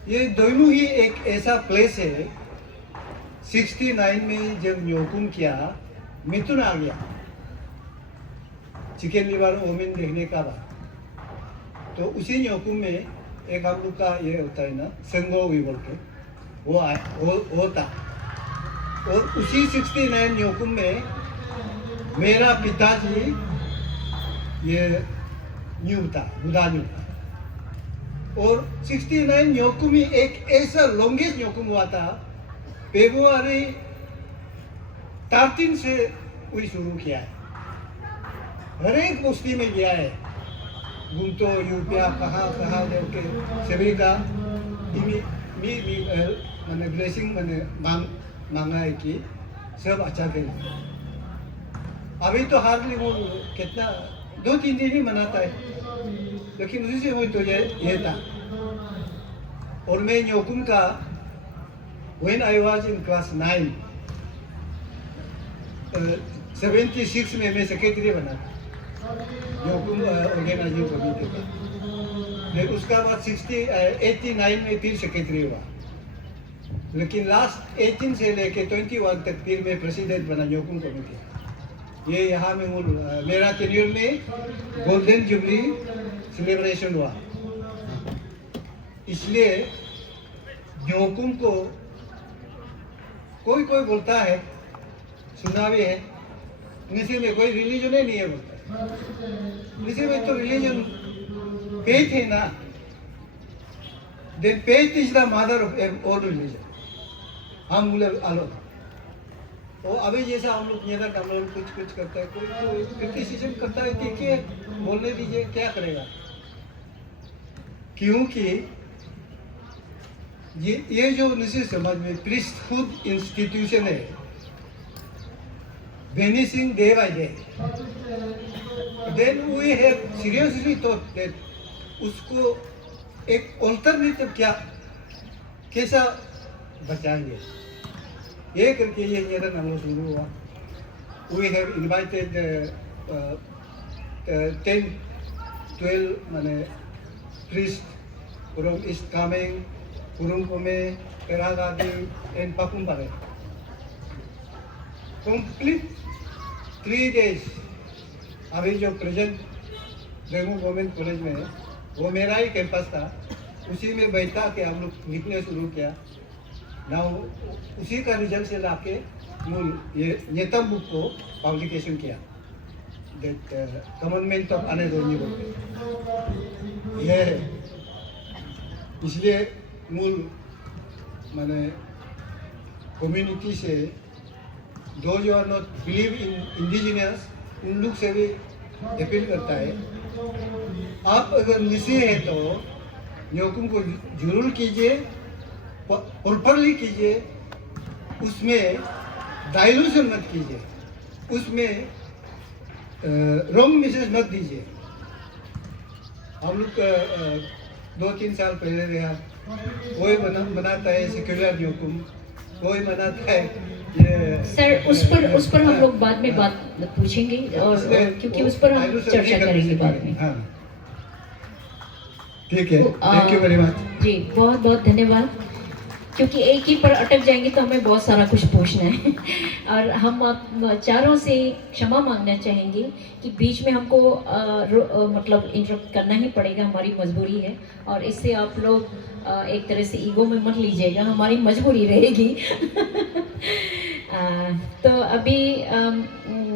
ये दोनों ही एक ऐसा प्लेस है। 69 में जब न्योकुम किया मिथुन आ गया चिकन लिवर ओमिन देखने का बाद, तो उसी न्योकुम में एक हम लोग का ये होता है ना संगो भी बोल के वो था। और उसी 69 न्योकुम में मेरा पिताजी ये न्यू था, बुधा न्यू था। और 69 न्योकुम में एक ऐसा लॉन्गेस्ट न्योकुम हुआ था, फेब्रुआरी 13 से वही शुरू किया है। हर एक बस्ती में गया है, गुंतो यूपिया कहाँ के सभी का मैंने ब्लेसिंग मैंने मांगा है कि सब अच्छा करें। अभी तो हार्डली वो कितना 2-3 दिन ही मनाता है, लेकिन उसी से वो तो ये था। और मैं न्योकुम का when I was in class 9 76 में मैं सेक्रेटरी बना था न्योकुम ऑर्गेनाइजिंग कमेटी का। फिर उसका बाद 89 में फिर सेक्रेटरी हुआ, लेकिन लास्ट 18 से लेके 21 तक फिर मैं प्रेसिडेंट बना न्योकुम कमेटी। ये यहाँ में मेरा टेन्योर में गोल्डन जुबली सेलिब्रेशन हुआ। इसलिए न्योकुम को कोई बोलता है, सुना भी है, निसी में कोई रिलीजन नहीं है बोलता है। निसी में तो रिलीजन फेथ है ना। Then faith is the mother of all religion. हम बोले आलो वो अभी जैसा हम लोग नियत हम लोग कुछ करता है, कोई क्रिटिसिज्म करता है, देखिए बोलने दीजिए, क्या करेगा। क्योंकि ये जो निश्चित समाज में प्रीस्टहुड इंस्टीट्यूशन है, vanishing day by day. Then we have seriously thought that उसको एक ऑल्टरनेटिव कैसा बचाएंगे, ये करके ये नियत हम लोग शुरू हुआ। वी हैव इनवाइटेड 10, 12 মানে priest from is coming, Kurungkume, Peragadi, and Pakumbare. Complete 3 days. अभी जो प्रेजेंट रेमू गवर्नमेंट कॉलेज में है वो मेरा ही कैंपस था, उसी में बैठा के हम लोग लिखने शुरू किया ना, उसी का रिजल्ट से लाके मूल ये नेतम बुक को पब्लिकेशन किया, गवर्नमेंट ऑफ अनेरोनी बुक ये है। इसलिए मूल माने कम्युनिटी से दो जो are not believe in indigenous उन लोग से भी अपील करता है, आप अगर निश्चय है तो न्योकुम को जरूर कीजिए, प्रॉपरली कीजिए, उसमें डाइल्यूशन मत कीजिए, उसमें रॉन्ग मैसेज मत दीजिए। हम लोग 2-3 साल पहले रहा, कोई मनाता है सेक्युलर न्योकुम, कोई मनाता है सर उस पर हम लोग बाद में बात पूछेंगे, और क्योंकि उस पर हम चर्चा करेंगे बाद में। हाँ ठीक है, थैंक यू वेरी मच जी, बहुत बहुत धन्यवाद। क्योंकि एक ही पर अटक जाएंगे तो हमें बहुत सारा कुछ पूछना है और हम आप चारों से क्षमा मांगना चाहेंगे कि बीच में हमको मतलब इंटरप्ट करना ही पड़ेगा, हमारी मजबूरी है, और इससे आप लोग एक तरह से ईगो में मत लीजिएगा, हमारी मजबूरी रहेगी तो अभी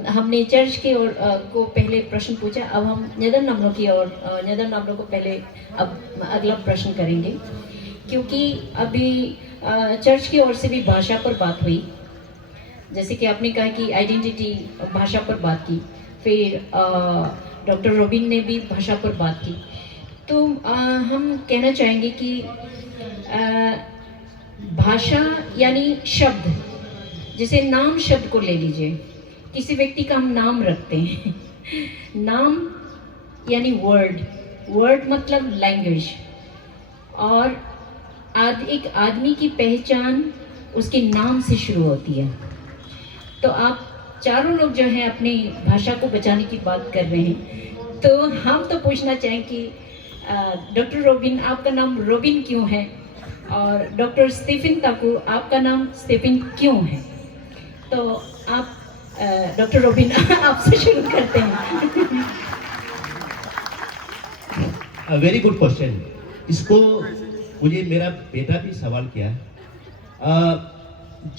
हमने चर्च के और को पहले प्रश्न पूछा, अब हम नेदरलैंड की और नेदरलैंड को पहले अब अगला प्रश्न करेंगे, क्योंकि अभी चर्च की ओर से भी भाषा पर बात हुई, जैसे कि आपने कहा कि आइडेंटिटी भाषा पर बात की, फिर डॉक्टर रोबिन ने भी भाषा पर बात की, तो हम कहना चाहेंगे कि भाषा यानी शब्द, जैसे नाम शब्द को ले लीजिए, किसी व्यक्ति का हम नाम रखते हैं नाम यानी वर्ड, वर्ड मतलब लैंग्वेज, और एक आदमी की पहचान उसके नाम से शुरू होती है। तो आप चारों लोग जो हैं अपनी भाषा को बचाने की बात कर रहे हैं, तो हम तो पूछना चाहें कि डॉक्टर रोबिन, आपका नाम रोबिन क्यों है, और डॉक्टर स्टीफन ताकू, आपका नाम स्टीफन क्यों है? तो आप डॉक्टर रोबिन आपसे शुरू करते हैं। Very good question. इसको मुझे मेरा बेटा भी सवाल किया।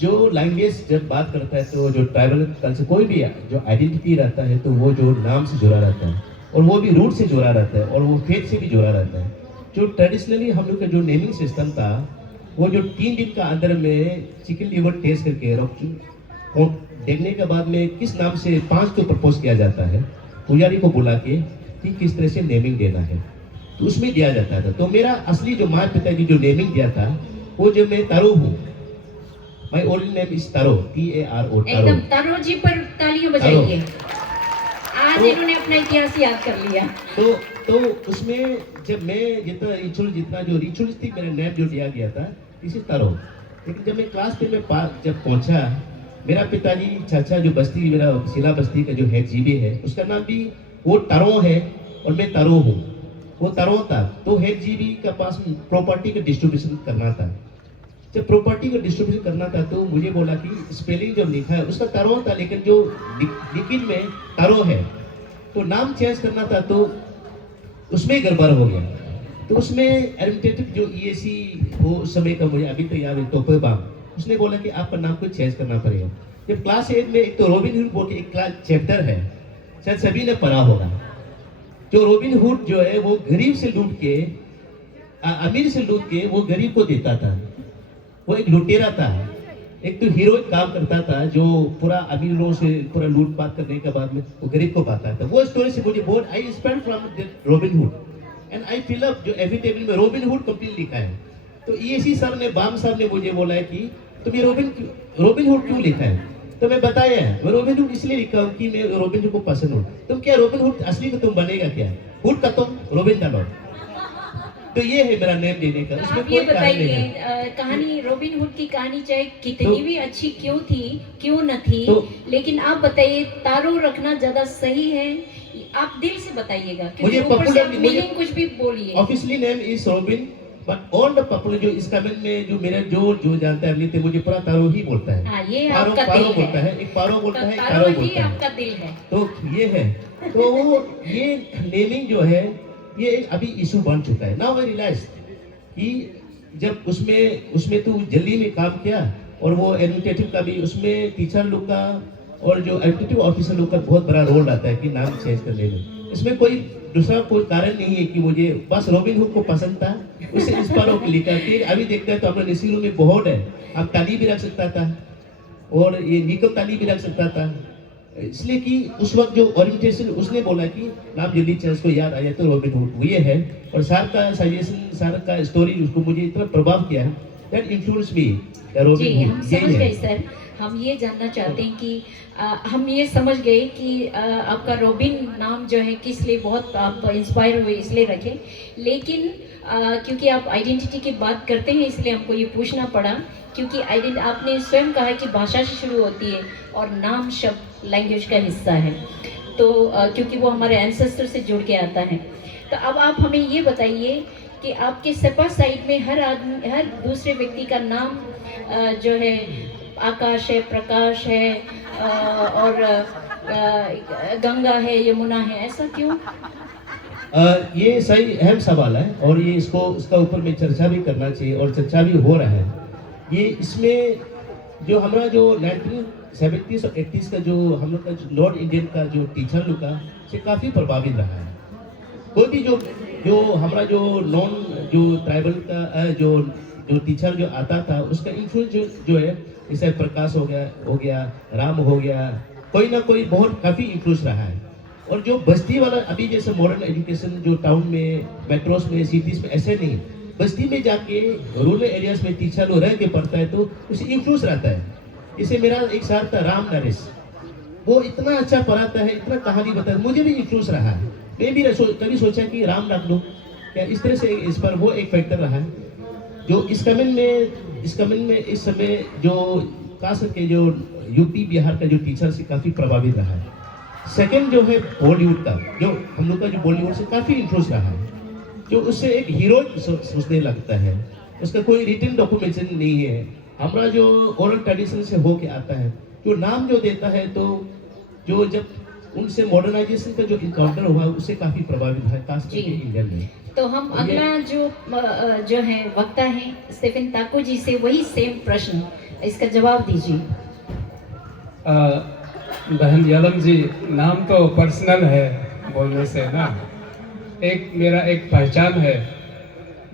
जो लैंग्वेज जब बात करता है तो जो ट्राइबल कल्चर कोई भी जो आइडेंटिटी रहता है तो वो जो नाम से जुड़ा रहता है, और वो भी रूट से जुड़ा रहता है, और वो फेथ से भी जुड़ा रहता है। जो ट्रेडिशनली हम लोग का जो नेमिंग सिस्टम था, वो जो 3 दिन का अंदर में चिकन लिवर टेस्ट करके और देखने के बाद में किस नाम से 5 को प्रपोज किया जाता है, पुजारी को बुला के कि किस तरह से नेमिंग देना है, तो उसमें दिया जाता था। तो मेरा असली जो माँ पिता की जो नेमिंग दिया था, वो जो मैं तारो हूँ, my old name is taro, TARO, एकदम तारो जी पर तालियां बजाइए, आज इन्होंने अपना इतिहास याद कर लिया। तो उसमें जब मैं जितना जो रिचुअलिस्टिक मेरा नेम जो दिया गया था, इसी तारो। लेकिन जब मैं क्लास 10 में जब पहुंचा, मेरा पिताजी चाचा जो बस्ती, मेरा शिला बस्ती का जो हेड जीबी है, उसका नाम भी वो तारो है और मैं तारो हूँ, वो तारो था। तो हेड जीबी के पास प्रॉपर्टी का डिस्ट्रीब्यूशन करना था। जब प्रॉपर्टी का डिस्ट्रीब्यूशन करना था तो मुझे बोला कि स्पेलिंग जो लिखा है उसका तारो था, लेकिन जो लिखित में तारो है, तो नाम चेंज करना था, तो उसमें गड़बड़ हो गया। तो उसमें एडमिनिस्ट्रेटिव जो EAC वो समय का मुझे अभी तो याद है, टोपे बाम, उसने बोला कि आपका नाम को चेंज करना पड़ेगा। जब क्लास 8 में एक तो रॉबिन हुड बोल के एक क्लास चैप्टर है, शायद सभी ने पढ़ा होगा। जो रॉबिन हुड जो है वो गरीब से लूट के अमीर से लूट के वो गरीब को देता था। वो एक लुटेरा था, एक तो हीरोइक काम करता था, जो पूरा अमीरों से पूरा लूटपाट करने के बाद में वो गरीब को पाता था। वो स्टोरी से मुझे बहुत आई inspired from robin hood and I fill up जो एफिडेविट में रॉबिन हुड कंप्लीट लिखा है। तो EAC सर ने, बाम साहब ने मुझे बोला है कि तुम ये रॉबिन हुड क्यों लिखा है? तो मैं बताया है, मैं रॉबिन हुड इसलिए लिखा हूँ कि मैं रॉबिन हुड को पसंद हूँ। तुम क्या रॉबिन हुड असली में तुम बनेगा क्या? हुड का तुम, रॉबिन का नो। तो ये है मेरा नेम देने का। आप ये बताइए, कहानी रॉबिन हुड की कहानी चाहे कितनी भी अच्छी क्यों थी, क्यों न थी, लेकिन आप बताइए तारो रखना ज्यादा सही है आप दिल से बताइएगा, मुझे क्योंकि ऊपर से आप popular- मीनिंग कुछ भी बोलिए। Officially name is robin, but all the popular जो इस कमेंट में जो मेरा जो जानता है नहीं, मुझे पूरा तारो ही बोलता है। हाँ, ये पारो आपका पारो दिल बोलता है। है, एक पारो बोलता है, एक तारो तारो ही बोलता है। आपका दिल है। तो ये है, तो वो ये नेमिंग जो है ये एक अभी इशू बन चुका है। नाउ आई रियलाइज कि जब उसमें तो जल्दी में काम किया, और वो एडमिनिस्ट्रेटिव का भी उसमें टीचर लोग का और जो एडमिनिस्ट्रेटिव ऑफिसर लोग का बहुत बड़ा रोल आता है कि नाम चेंज करने में। इसमें कोई दूसरा कोई कारण नहीं है कि मुझे बस रॉबिन हुड को पसंद था, उसे इंस्पायर होकर लिखा। फिर अभी देखते हैं तो अपने निसी रूम में बहुत है, आप ताली भी रख सकता था और ये निकम ताली भी रख सकता था, इसलिए कि उस वक्त जो ओरिएंटेशन उसने बोला कि नाम जल्दी चेंज को याद आ जाए तो रॉबिन हुड वो ये है। और सर का सजेशन, सर का स्टोरी उसको मुझे इतना प्रभाव किया है, दैट इन्फ्लुएंस मी जी, रॉबिन हम हुड समझ यही गए है। सर। हम ये जानना चाहते हैं कि हम ये समझ गए कि आपका रॉबिन नाम जो है किस लिए बहुत आप इंस्पायर हुए इसलिए रखे, लेकिन क्योंकि आप आइडेंटिटी की बात करते हैं इसलिए हमको ये पूछना पड़ा, क्योंकि आपने स्वयं कहा कि भाषा से शुरू होती है और नाम शब्द लैंग्वेज का हिस्सा है, तो क्योंकि वो हमारे एंसेस्टर से जुड़ के आता है। तो अब आप हमें ये बताइए कि आपके सेपा साइड में हर दूसरे व्यक्ति का नाम जो है आकाश है, प्रकाश है, और गंगा है, यमुना है, ऐसा क्यों? ये सही अहम सवाल है, और ये इसका ऊपर में चर्चा भी करना चाहिए, और चर्चा भी हो रहा है। ये इसमें जो हमारा जो 1970s और 80s का जो हम लोग का नॉर्थ इंडियन का जो टीचर लोग का से काफ़ी प्रभावित रहा है। कोई भी जो हमारा जो नॉन जो ट्राइबल का जो टीचर जो आता था उसका इन्फ्लुएंस जो है, जैसे प्रकाश हो गया, राम हो गया, कोई ना कोई बहुत काफ़ी इन्फ्लुएंस रहा है। और जो बस्ती वाला अभी जैसे मॉडर्न एजुकेशन जो टाउन में, मेट्रोस में, सिटीज़ में ऐसे नहीं, बस्ती में जाके रूरल एरियाज में टीचर लोग रह के पढ़ता है तो उसे इन्फ्लुएंस रहता है। जैसे मेरा एक साथ था राम नरेश, वो इतना अच्छा पढ़ाता है, इतना कहानी बताता है, मुझे भी इन्फ्लुएंस रहा है। मैं भी कभी सोचा कि राम रख लूँ क्या, इस तरह से इस पर वो एक फैक्टर रहा है जो इस कमेंट में इस समय जो खास करके जो यूपी बिहार का जो टीचर से काफ़ी प्रभावित रहा है। सेकंड जो है बॉलीवुड का, जो हम लोग का जो बॉलीवुड से काफ़ी इन्फ्लुएंस रहा है, जो उससे एक हीरो सोचने लगता है, उसका कोई रिटन डॉक्यूमेंटेशन नहीं है, हमारा जो ओरल ट्रेडिशन से होके आता है, जो नाम जो देता है, तो जो जब उनसे मॉडर्नाइजेशन का जो इनकाउंटर हुआ उससे काफ़ी प्रभावित है, खास करके इंडियन में। तो हम अगला जो है वक्ता है स्टीफन ताको जी से वही सेम प्रश्न, इसका जवाब दीजिए। बहन यालम जी, नाम तो पर्सनल है बोलने से ना, मेरा एक पहचान है।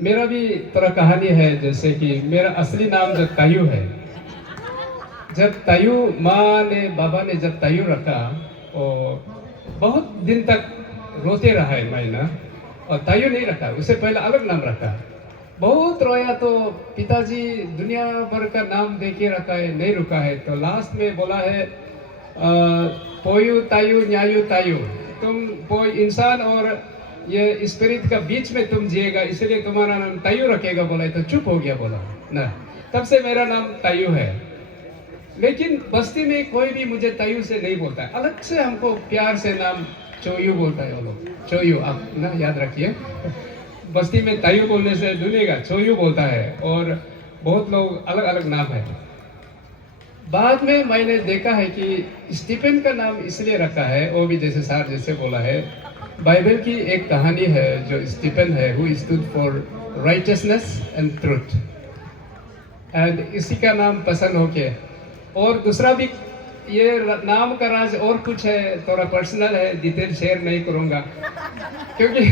मेरा भी थोड़ा कहानी है, जैसे कि मेरा असली नाम जो तायू है, जब तायू माँ ने बाबा ने जब तायू रखा और बहुत दिन तक रोते रहा है मैं ना, और तायू नहीं रखा, उससे पहले अलग नाम रखा। बहुत रोया तो पिताजी दुनिया भर का नाम दे के रखा है, नहीं रुका है, तो लास्ट में बोला है पोयू तायू न्यायू तायू, तुम कोई इंसान और ये स्पिरिट का बीच में तुम जिएगा, इसलिए तुम्हारा नाम तायू रखेगा बोला, तो चुप हो गया बोला ना। तब से मेरा नाम तायू है। लेकिन बस्ती में कोई भी मुझे तायू से नहीं बोलता है, अलग से हमको प्यार से नाम चोयू बोलता है वो लोग, चोयू, आप ना याद रखिए। बस्ती में तायू बोलने से दुनिया चोयू बोलता है, और बहुत लोग अलग अलग नाम है। बाद में मैंने देखा है कि स्टीफन का नाम इसलिए रखा है, वो भी जैसे सर जैसे बोला है, बाइबल की एक कहानी है जो स्टीफन है, who stood for righteousness and truth, and इसी का नाम पसंद होके। और दूसरा भी ये नाम का राज और कुछ है, थोड़ा पर्सनल है, डिटेल शेयर नहीं करूँगा, क्योंकि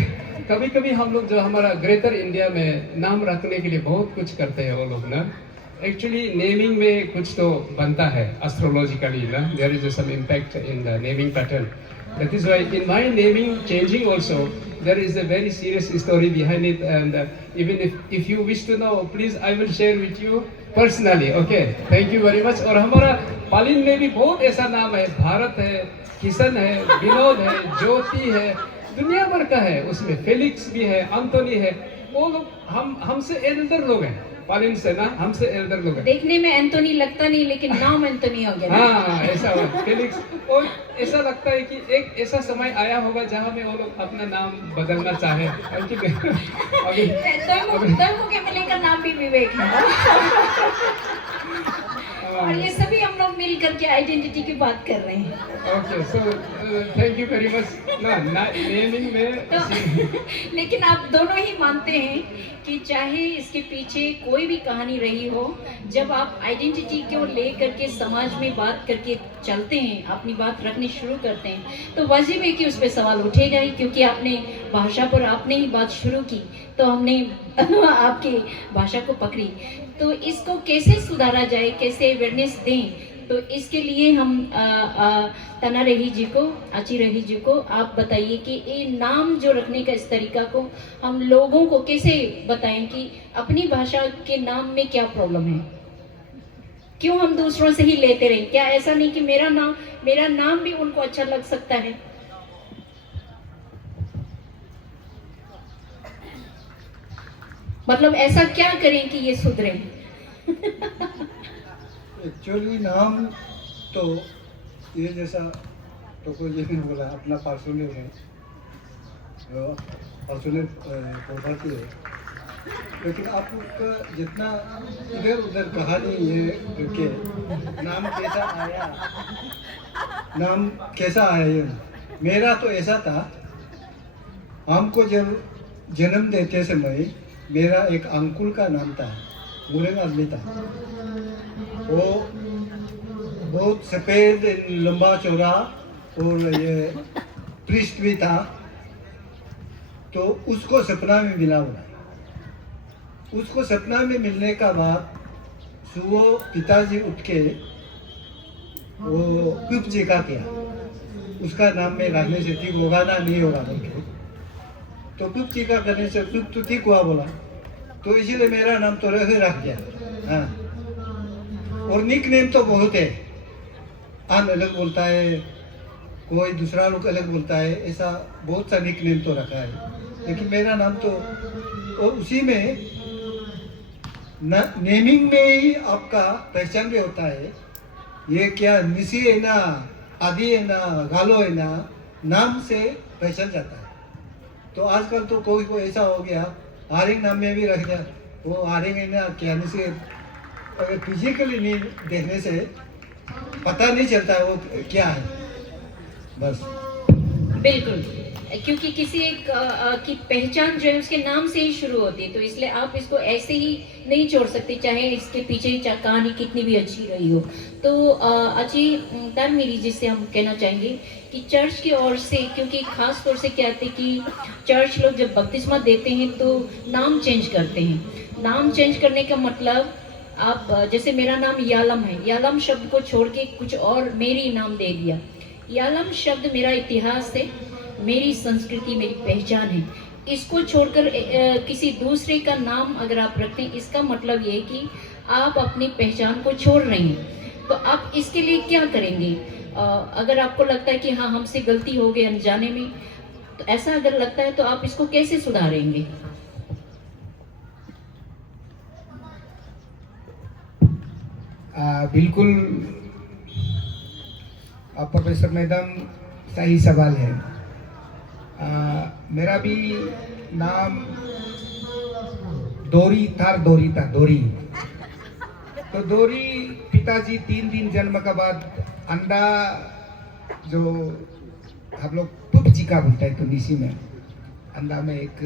कभी कभी हम लोग जो हमारा ग्रेटर इंडिया में नाम रखने के लिए बहुत कुछ करते हैं वो लोग ना, एक्चुअली नेमिंग में कुछ तो बनता है एस्ट्रोलॉजिकली ना, there is some impact in the naming pattern. That is why in my naming changing also there is a very serious story behind it, and even if you wish to know, please I will share with you personally. Okay, thank you very much। और हमारा पालिन में भी बहुत ऐसा नाम है, भारत है, किशन है, विनोद है, ज्योति है, दुनिया भर का है, उसमें फेलिक्स भी है, एंथोनी है, वो लोग हमसे एल्डर लोग हैं, पेरेंट्स है ना, हमसे एल्डर लोग है। देखने में एंथोनी लगता नहीं, लेकिन नाम एंथोनी हो गया। हाँ ऐसा हुआ फेलिक्स। और ऐसा लगता है कि एक ऐसा समय आया होगा जहाँ में वो लोग अपना नाम बदलना चाहे, क्योंकि अभी दोनों के मिलकर नाम भी विवेक है। और ये सभी हम लोग मिल करके आइडेंटिटी की बात कर रहे हैं। Okay so thank you very much ना नेमिंग में। तो लेकिन आप दोनों ही मानते हैं कि चाहे इसके पीछे कोई भी कहानी रही हो, जब आप आइडेंटिटी को ले करके समाज में बात करके चलते हैं, अपनी बात रखनी शुरू करते हैं, तो वाजिब है कि उस पर सवाल उठेगा ही, क्योंकि आपने भाषा पर आपने ही बात शुरू की तो हमने आपकी भाषा को पकड़ी। तो इसको कैसे सुधारा जाए, कैसे अवेयरनेस दें, तो इसके लिए हम तना रही जी को, आची रही जी को आप बताइए कि ये नाम जो रखने का इस तरीका को हम लोगों को कैसे बताएं कि अपनी भाषा के नाम में क्या प्रॉब्लम है, क्यों हम दूसरों से ही लेते रहें। क्या ऐसा नहीं कि मेरा नाम भी उनको अच्छा लग सकता है? मतलब ऐसा क्या करें कि ये सुधरे? एक्चुअली नाम तो ये जैसा टोको जी ने बोला अपना पर्सनल है, पर्सनल प्रॉपर्टी है, लेकिन आपका जितना इधर उधर कहानी ये करके नाम कैसा आया ये मेरा तो ऐसा था, हमको जब जन्म देते समय मेरा एक अंकुल का नाम था, मुरेंग आदमी था। वो बहुत सफ़ेद लंबा चौड़ा और ये प्रिस्ट भी था। तो उसको सपना में मिला हुआ है। उसको सपना में मिलने का बाद सुबह पिताजी उठ के वो पिप जी का किया, उसका नाम में रखने से ठीक होगा ना नहीं होगा बोल के, तो पिप जी का करने से पिप तो ठीक हुआ बोला, तो इसीलिए मेरा नाम तो रख दिया। हाँ, और निक नेम तो बहुत है, आन अलग बोलता है, कोई दूसरा लोग अलग बोलता है, ऐसा बहुत सा निक नेम तो रखा है, लेकिन मेरा नाम तो, और उसी में नेमिंग में ही आपका पहचान भी होता है। ये क्या निसी है ना, आदि है ना, गालो है ना, नाम से पहचान जाता है। तो आजकल तो कोई ऐसा हो गया, आरिंग नाम में भी रख दिया, वो आरिंग है ना क्या, निसी, अगर फिजिकली नहीं देखने से पता नहीं चलता है वो क्या है, बस। बिल्कुल, क्योंकि किसी एक की पहचान जो है उसके नाम से ही शुरू होती है, तो इसलिए आप इसको ऐसे ही नहीं छोड़ सकते, चाहे इसके पीछे कहानी कितनी भी अच्छी रही हो। तो अच्छी मेरी जिससे हम कहना चाहेंगे कि चर्च की ओर से, क्योंकि खास तौर से क्या है कि चर्च लोग जब बपतिस्मा देते हैं तो नाम चेंज करते हैं। नाम चेंज करने का मतलब, आप जैसे मेरा नाम यालम है, यालम शब्द को छोड़ के कुछ और मेरी नाम दे दिया। यालम शब्द मेरा इतिहास है, मेरी संस्कृति, मेरी पहचान है। इसको छोड़कर किसी दूसरे का नाम अगर आप रखते हैं, इसका मतलब ये है कि आप अपनी पहचान को छोड़ रहे हैं। तो आप इसके लिए क्या करेंगे? अगर आपको लगता है कि हाँ हमसे गलती हो गई अनजाने में, तो ऐसा अगर लगता है तो आप इसको कैसे सुधारेंगे? बिल्कुल प्रोफेसर मैडम, सही सवाल है। मेरा भी नाम दोरी था, दोरी। तो दोरी पिताजी 3 दिन जन्म के बाद अंडा जो हम लोग पुपची का बोलते हैं तुलसी में, अंडा में एक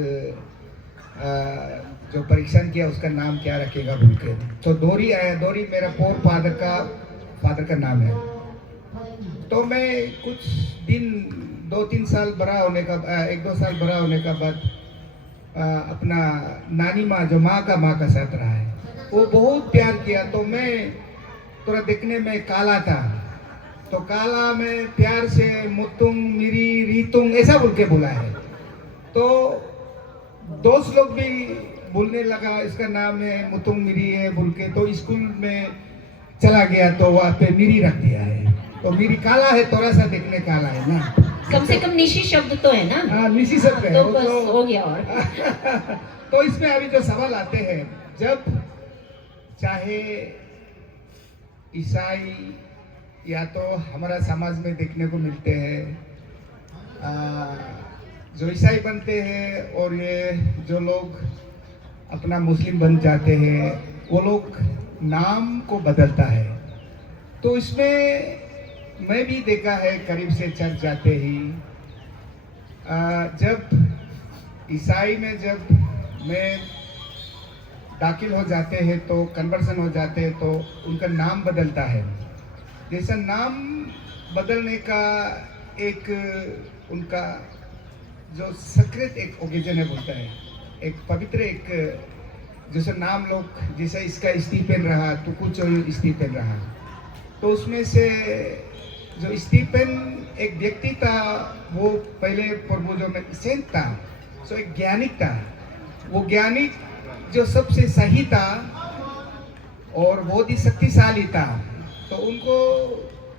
जो परीक्षण किया उसका नाम क्या रखेगा बोल के, तो दोरी आया। दोरी मेरा फादर का नाम है। तो मैं कुछ दिन 2-3 साल बड़ा होने का 1-2 साल बड़ा होने का बाद अपना नानी माँ जो माँ का साथ रहा है, वो बहुत प्यार किया। तो मैं थोड़ा देखने में काला था, तो काला में प्यार से मुतुंग मिरी रीतुंग ऐसा बोल के बोला है। तो दोस्त लोग भी बोलने लगा इसका नाम है मुतुंग मिरी है बोल के, तो स्कूल में चला गया तो वहाँ पे मिरी रख दिया है। तो मिरी काला है, थोड़ा सा देखने काला है ना, कम से कम निशी शब्द तो है ना। हाँ, निशी शब्द है तो वो बस तो हो गया। और तो इसमें अभी जो सवाल आते हैं, जब चाहे ईसाई या तो हमारा समाज में देखने को मिलते हैं, जो ईसाई बनते हैं और ये जो लोग अपना मुस्लिम बन जाते हैं, वो लोग नाम को बदलता है। तो इसमें मैं भी देखा है करीब से चर्च जाते ही, जब ईसाई में जब मैं दाखिल हो जाते हैं तो कन्वर्सन हो जाते हैं तो उनका नाम बदलता है। जैसा नाम बदलने का एक उनका जो सकृत एक ओकेजन है बोलता है, एक पवित्र एक जैसे नाम लोग जैसे इसका स्टीफन रहा तो कुछ स्टीफन रहा, तो उसमें से जो स्टीफन एक व्यक्ति था वो पहले पूर्वजों में सेंट था, सो एक ज्ञानिक था। वो ज्ञानिक जो सबसे सही था और बहुत ही शक्तिशाली था, तो उनको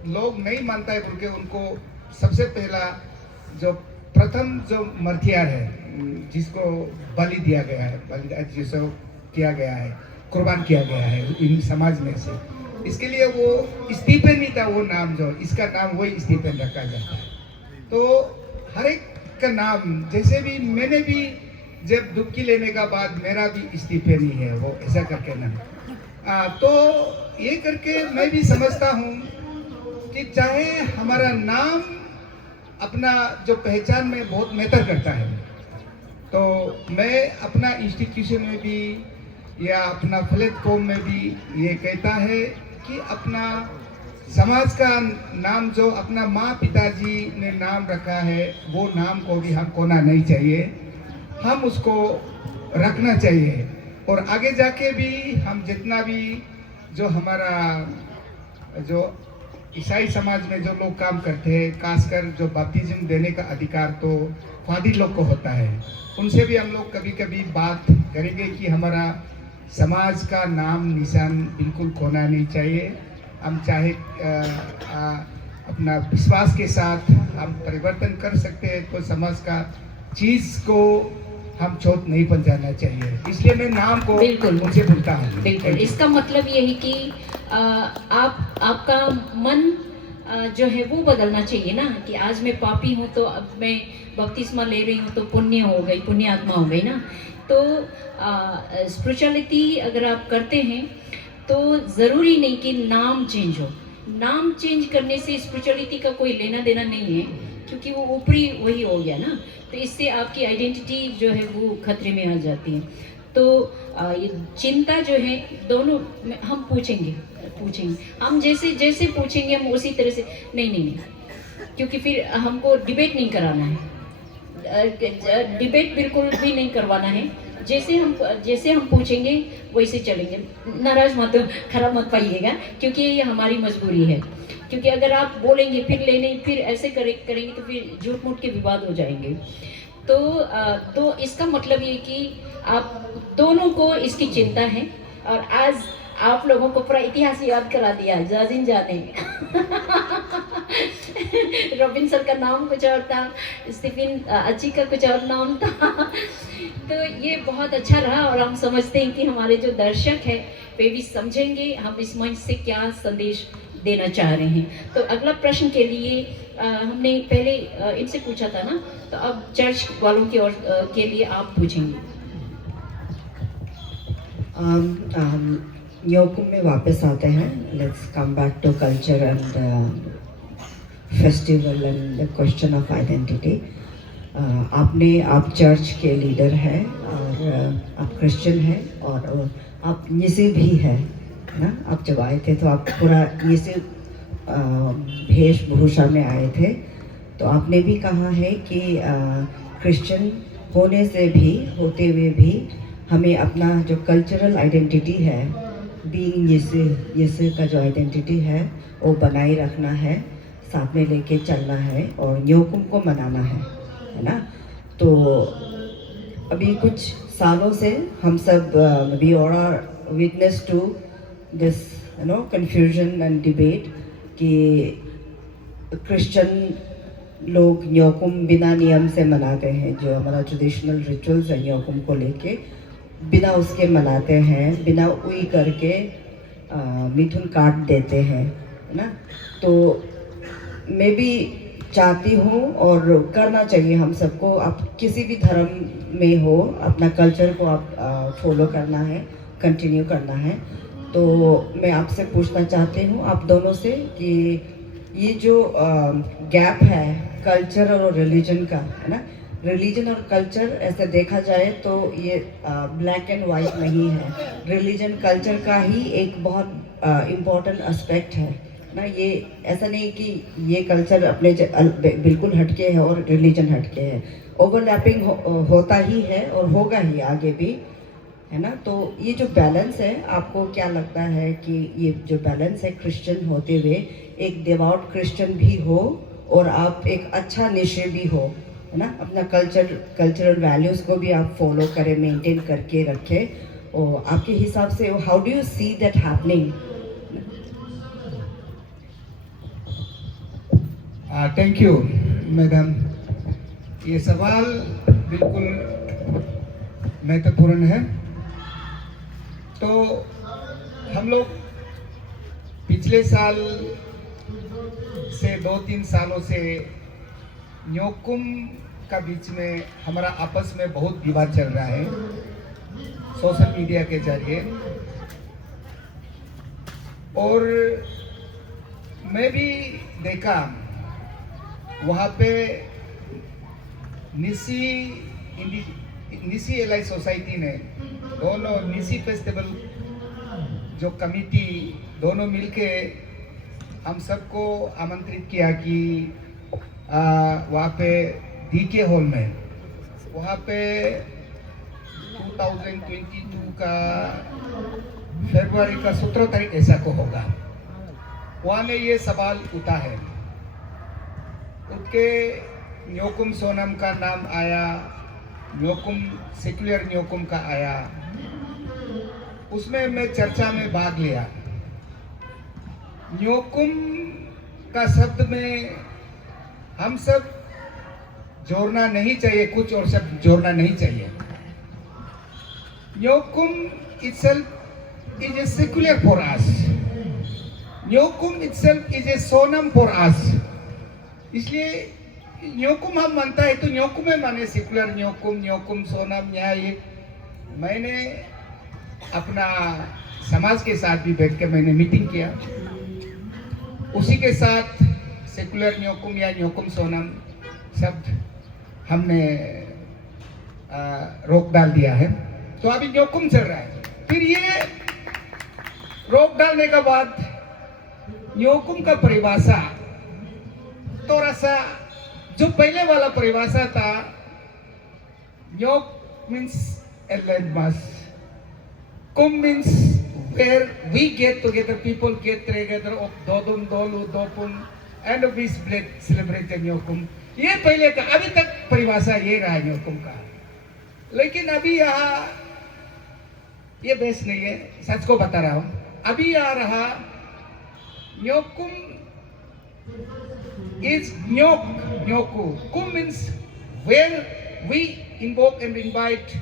लोग नहीं मानता है बोल के उनको सबसे पहला जो प्रथम जो मर्थियार है जिसको बलि दिया गया है, बलि जिसको किया गया है, कुर्बान किया गया है इन समाज में से, इसके लिए वो स्टीफन ही था वो नाम, जो इसका नाम वही स्टीफन रखा जाता है। तो हर एक का नाम जैसे भी मैंने भी जब डुबकी लेने का बाद मेरा भी स्टीफन ही है वो ऐसा करके नाम। तो ये करके मैं भी समझता हूँ कि चाहे हमारा नाम अपना जो पहचान में बहुत मैटर करता है, तो मैं अपना इंस्टीट्यूशन में भी या अपना प्लेटफॉर्म में भी ये कहता है कि अपना समाज का नाम जो अपना माँ पिताजी ने नाम रखा है वो नाम को भी हम खोना नहीं चाहिए, हम उसको रखना चाहिए। और आगे जाके भी हम जितना भी जो हमारा जो ईसाई समाज में जो लोग काम करते हैं, खासकर जो बपतिस्म देने का अधिकार तो फादिर लोग को होता है, उनसे भी हम लोग कभी कभी बात करेंगे कि हमारा समाज का नाम निशान बिल्कुल खोना नहीं चाहिए। हम चाहे अपना विश्वास के साथ हम परिवर्तन कर सकते हैं, तो समाज का चीज़ को हम चोट नहीं पहुंचाना चाहिए, इसलिए मैं नाम को बिल्कुल उनसे बोलता हूँ। बिल्कुल, इसका मतलब ये है कि आपका मन जो है वो बदलना चाहिए ना, कि आज मैं पापी हूँ तो अब मैं बपतिस्मा ले रही हूँ तो पुण्य हो गई, पुण्य आत्मा हो गई ना। तो स्पिरिचुअलिटी अगर आप करते हैं तो ज़रूरी नहीं कि नाम चेंज हो। नाम चेंज करने से स्पिरिचुअलिटी का कोई लेना देना नहीं है, क्योंकि वो ऊपरी वही हो गया ना, तो इससे आपकी आइडेंटिटी जो है वो खतरे में आ जाती है। तो ये चिंता जो है दोनों हम पूछेंगे हम जैसे पूछेंगे हम उसी तरह से नहीं, क्योंकि फिर हमको डिबेट नहीं कराना है, डिबेट बिल्कुल भी नहीं करवाना है। जैसे हम पूछेंगे वैसे चलेंगे, नाराज मत खराब मत पाइएगा, क्योंकि ये हमारी मजबूरी है। क्योंकि अगर आप बोलेंगे फिर ऐसे करेंगे तो फिर झूठ मूठ के विवाद हो जाएंगे। तो इसका मतलब ये कि आप दोनों को इसकी चिंता है, और आज आप लोगों को पूरा इतिहास याद करा दिया जाजिन जाने। रॉबिन्सन का नाम कुछ और था, स्टीफन अच्छी का कुछ और नाम था। तो ये बहुत अच्छा रहा, और हम समझते हैं कि हमारे जो दर्शक हैं वे भी समझेंगे हम इस मंच से क्या संदेश देना चाह रहे हैं। तो अगला प्रश्न के लिए हमने पहले इनसे पूछा था ना, तो अब चर्च वालों की ओर के लिए आप पूछेंगे। न्योकुम में वापस आते हैं। Let's come back to culture and festival and the question of identity. आप चर्च के लीडर हैं और आप क्रिश्चियन हैं और आप यीशु भी है ना। आप जब आए थे तो आप पूरा यीशु वेशभूषा में आए थे, तो आपने भी कहा है कि क्रिश्चियन होने से भी होते हुए भी हमें अपना जो कल्चरल आइडेंटिटी है, बीइंग यीशु का जो आइडेंटिटी है वो बनाए रखना है, साथ में लेके चलना है और न्योकुम को मनाना है ना। तो अभी कुछ सालों से हम सब we are witness to this confusion and debate कि क्रिश्चियन लोग न्योकुम बिना नियम से मनाते हैं, जो हमारा ट्रेडिशनल रिचुअल्स है न्योकुम को लेके बिना उसके मनाते हैं, बिना उई करके मिथुन काट देते हैं, है ना। तो मैं भी चाहती हूँ और करना चाहिए हम सबको, आप किसी भी धर्म में हो, अपना कल्चर को आप फॉलो करना है, कंटिन्यू करना है। तो मैं आपसे पूछना चाहती हूँ आप दोनों से कि ये जो गैप है कल्चर और रिलीजन का, है ना, रिलीजन और कल्चर ऐसे देखा जाए तो ये ब्लैक एंड वाइट नहीं है, रिलीजन कल्चर का ही एक बहुत इम्पोर्टेंट एस्पेक्ट है ना। ये ऐसा नहीं कि ये कल्चर अपने बिल्कुल हटके है और रिलीजन हटके है, ओवरलैपिंग होता ही है और होगा ही आगे भी, है ना। तो ये जो बैलेंस है, आपको क्या लगता है कि ये जो बैलेंस है क्रिश्चियन होते हुए एक डिवोट क्रिश्चियन भी हो और आप एक अच्छा निश्चय भी हो, है ना, अपना कल्चरल वैल्यूज़ को भी आप फॉलो करें, मेंटेन करके रखें, और आपके हिसाब से how do you see that happening? Thank you madam, ये सवाल बिल्कुल महत्वपूर्ण है। तो हम लोग पिछले साल से 2-3 सालों से न्योकुम का बीच में हमारा आपस में बहुत विवाद चल रहा है सोशल मीडिया के जरिए, और मैं भी देखा वहाँ पे निसी एलाई सोसाइटी ने दोनों निसी फेस्टिवल जो कमिटी दोनों मिलके हम सबको आमंत्रित किया कि वहाँ पे डीके हॉल में, वहाँ पे 2022 का फरवरी का 17 तारीख ऐसा को होगा। वहाँ ने ये सवाल उठा है, उनके न्योकुम सोनम का नाम आया, न्योकुम सेक्युलर न्योकुम का आया, उसमें मैं चर्चा में भाग लिया। न्योकुम का शब्द में हम सब जोड़ना नहीं चाहिए, कुछ और शब्द जोड़ना नहीं चाहिए। Nyokum itself is a secular for us. Nyokum itself is a sonam for us. इसलिए न्योकुम हम मानता है तो न्योकुम में माने सेकुलर न्योकुम, न्योकुम सोनम, ये मैंने अपना समाज के साथ भी बैठ कर मैंने मीटिंग किया, उसी के साथ सेकुलर न्योकुम या न्योकुम सोनम शब्द हमने रोक डाल दिया है। तो अभी न्योकुम चल रहा है। फिर ये रोक डालने के बाद न्योकुम का परिभाषा थोड़ा सा जो पहले वाला परिभाषा था, न्योक means a landmass, kum means where we get together, people get together of dodum dolu dopun and we celebrate Nyokum. ये पहले का, अभी तक परिभाषा ये रहा न्योकुम का। लेकिन अभी यहाँ ये बेस नहीं है, सच को बता रहा हूँ। अभी आ रहा Nyokum is nyok, nyoku. Kum means where we invoke and invite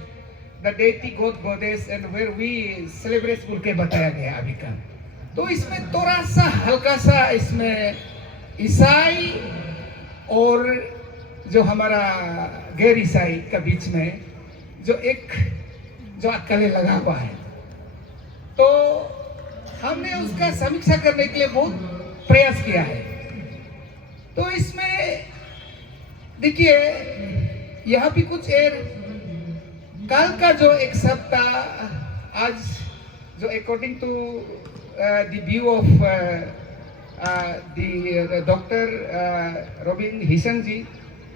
the deity god goddess and where we celebrate बोल के बताया गया अभी का। तो इसमें थोड़ा सा हल्का सा इसमें ईसाई और जो हमारा गैर ईसाई का बीच में जो एक जो अटकलें लगा हुआ है, तो हमने उसका समीक्षा करने के लिए बहुत प्रयास किया है। तो इसमें देखिए यहाँ भी कुछ कल का जो एक शब्द था, आज जो according to the view of the doctor Robin Hissan ji,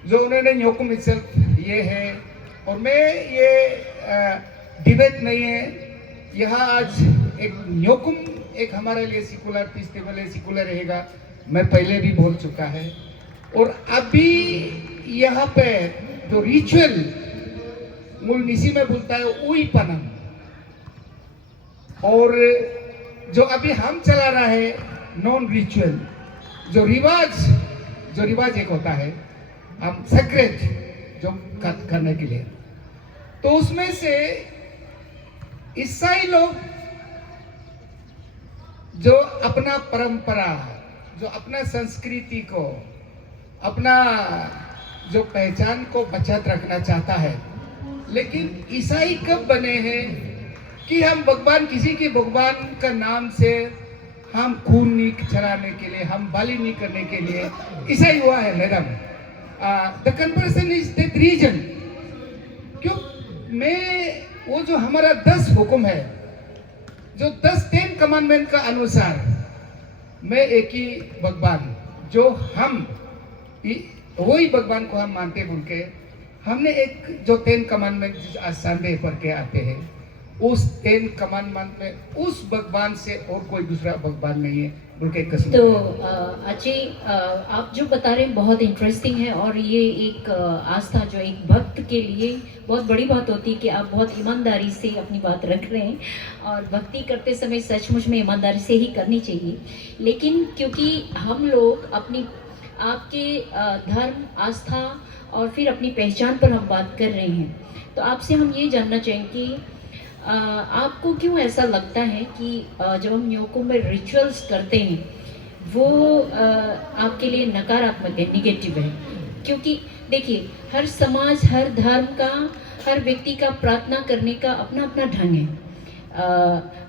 जो उन्होंने न्योकुम इटसेल्फ ये है, और मैं ये डिबेट नहीं है यहाँ। आज एक न्योकुम एक हमारे लिए सेकुलर फेस्टिवल है, सेकुलर रहेगा, मैं पहले भी बोल चुका है। और अभी यहाँ पे जो रिचुअल मूल निसी में बोलता है उई पनम, और जो अभी हम चला रहा है नॉन रिचुअल, जो रिवाज एक होता है हम सेक्रेट जो करने के लिए, तो उसमें से ईसाई लोग जो अपना परंपरा, जो अपना संस्कृति को, अपना जो पहचान को बचात रखना चाहता है, लेकिन ईसाई कब बने हैं कि हम भगवान, किसी के भगवान का नाम से हम खून नहीं चढ़ाने के लिए, हम बलि नहीं करने के लिए ईसाई हुआ है madam. The comparison is that reason. क्यों? मैं वो जो हमारा 10 हुक्म है, जो 10 कमांडमेंट का अनुसार मैं एक ही भगवान, जो हम वही भगवान को हम मानते बोल के हमने एक जो 10 कमांडमेंट आज संडे पढ़ के आते हैं, उस 10 कमांडमेंट में उस भगवान से और कोई दूसरा भगवान नहीं है बोल के कसम। तो अजय, आप जो बता रहे हैं बहुत इंटरेस्टिंग है, और ये एक आस्था जो एक भक्त के लिए बहुत बड़ी बात होती है कि आप बहुत ईमानदारी से अपनी बात रख रहे हैं, और भक्ति करते समय सचमुच में ईमानदारी से ही करनी चाहिए। लेकिन क्योंकि हम लोग अपनी आपके धर्म, आस्था और फिर अपनी पहचान पर हम बात कर रहे हैं, तो आपसे हम ये जानना चाहेंगे कि आपको क्यों ऐसा लगता है कि जब हम न्योकुम में रिचुअल्स करते हैं वो आपके लिए नकारात्मक है, निगेटिव है? क्योंकि देखिए, हर समाज, हर धर्म का, हर व्यक्ति का प्रार्थना करने का अपना अपना ढंग है।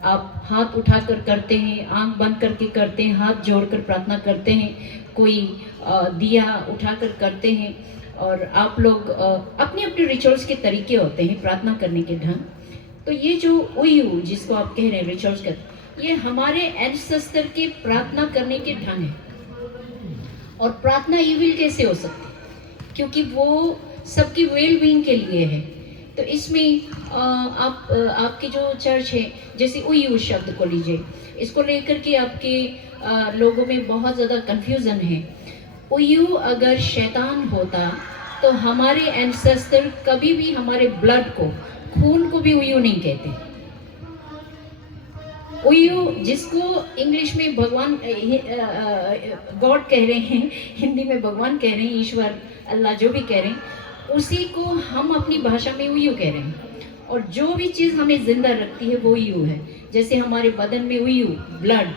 आप हाथ उठाकर करते हैं, आंख बंद करके करते हैं, हाथ जोड़कर प्रार्थना करते हैं, कोई दिया उठाकर करते हैं, और आप लोग अपने अपने रिचुअल्स के तरीके होते हैं प्रार्थना करने के ढंग। तो ये जो उयू जिसको आप कह रहे हैं रिचुअल्स कर, ये हमारे एंसेस्टर के प्रार्थना करने के ढंग है। और प्रार्थना इविल कैसे हो सकती है? क्योंकि वो सबकी वेल बीइंग के लिए है। तो इसमें आपकी जो चर्च है, जैसे उयू शब्द को लीजिए, इसको लेकर के आपके लोगों में बहुत ज़्यादा कंफ्यूजन है। उयू अगर शैतान होता तो हमारे एंसेस्टर कभी भी हमारे ब्लड को, खून को भी उयू नहीं कहते। उयू जिसको इंग्लिश में भगवान, गॉड कह रहे हैं, हिंदी में भगवान कह रहे हैं, ईश्वर, अल्लाह जो भी कह रहे हैं, उसी को हम अपनी भाषा में उयू कह रहे हैं। और जो भी चीज़ हमें जिंदा रखती है वो उयू है। जैसे हमारे बदन में उयू, ब्लड,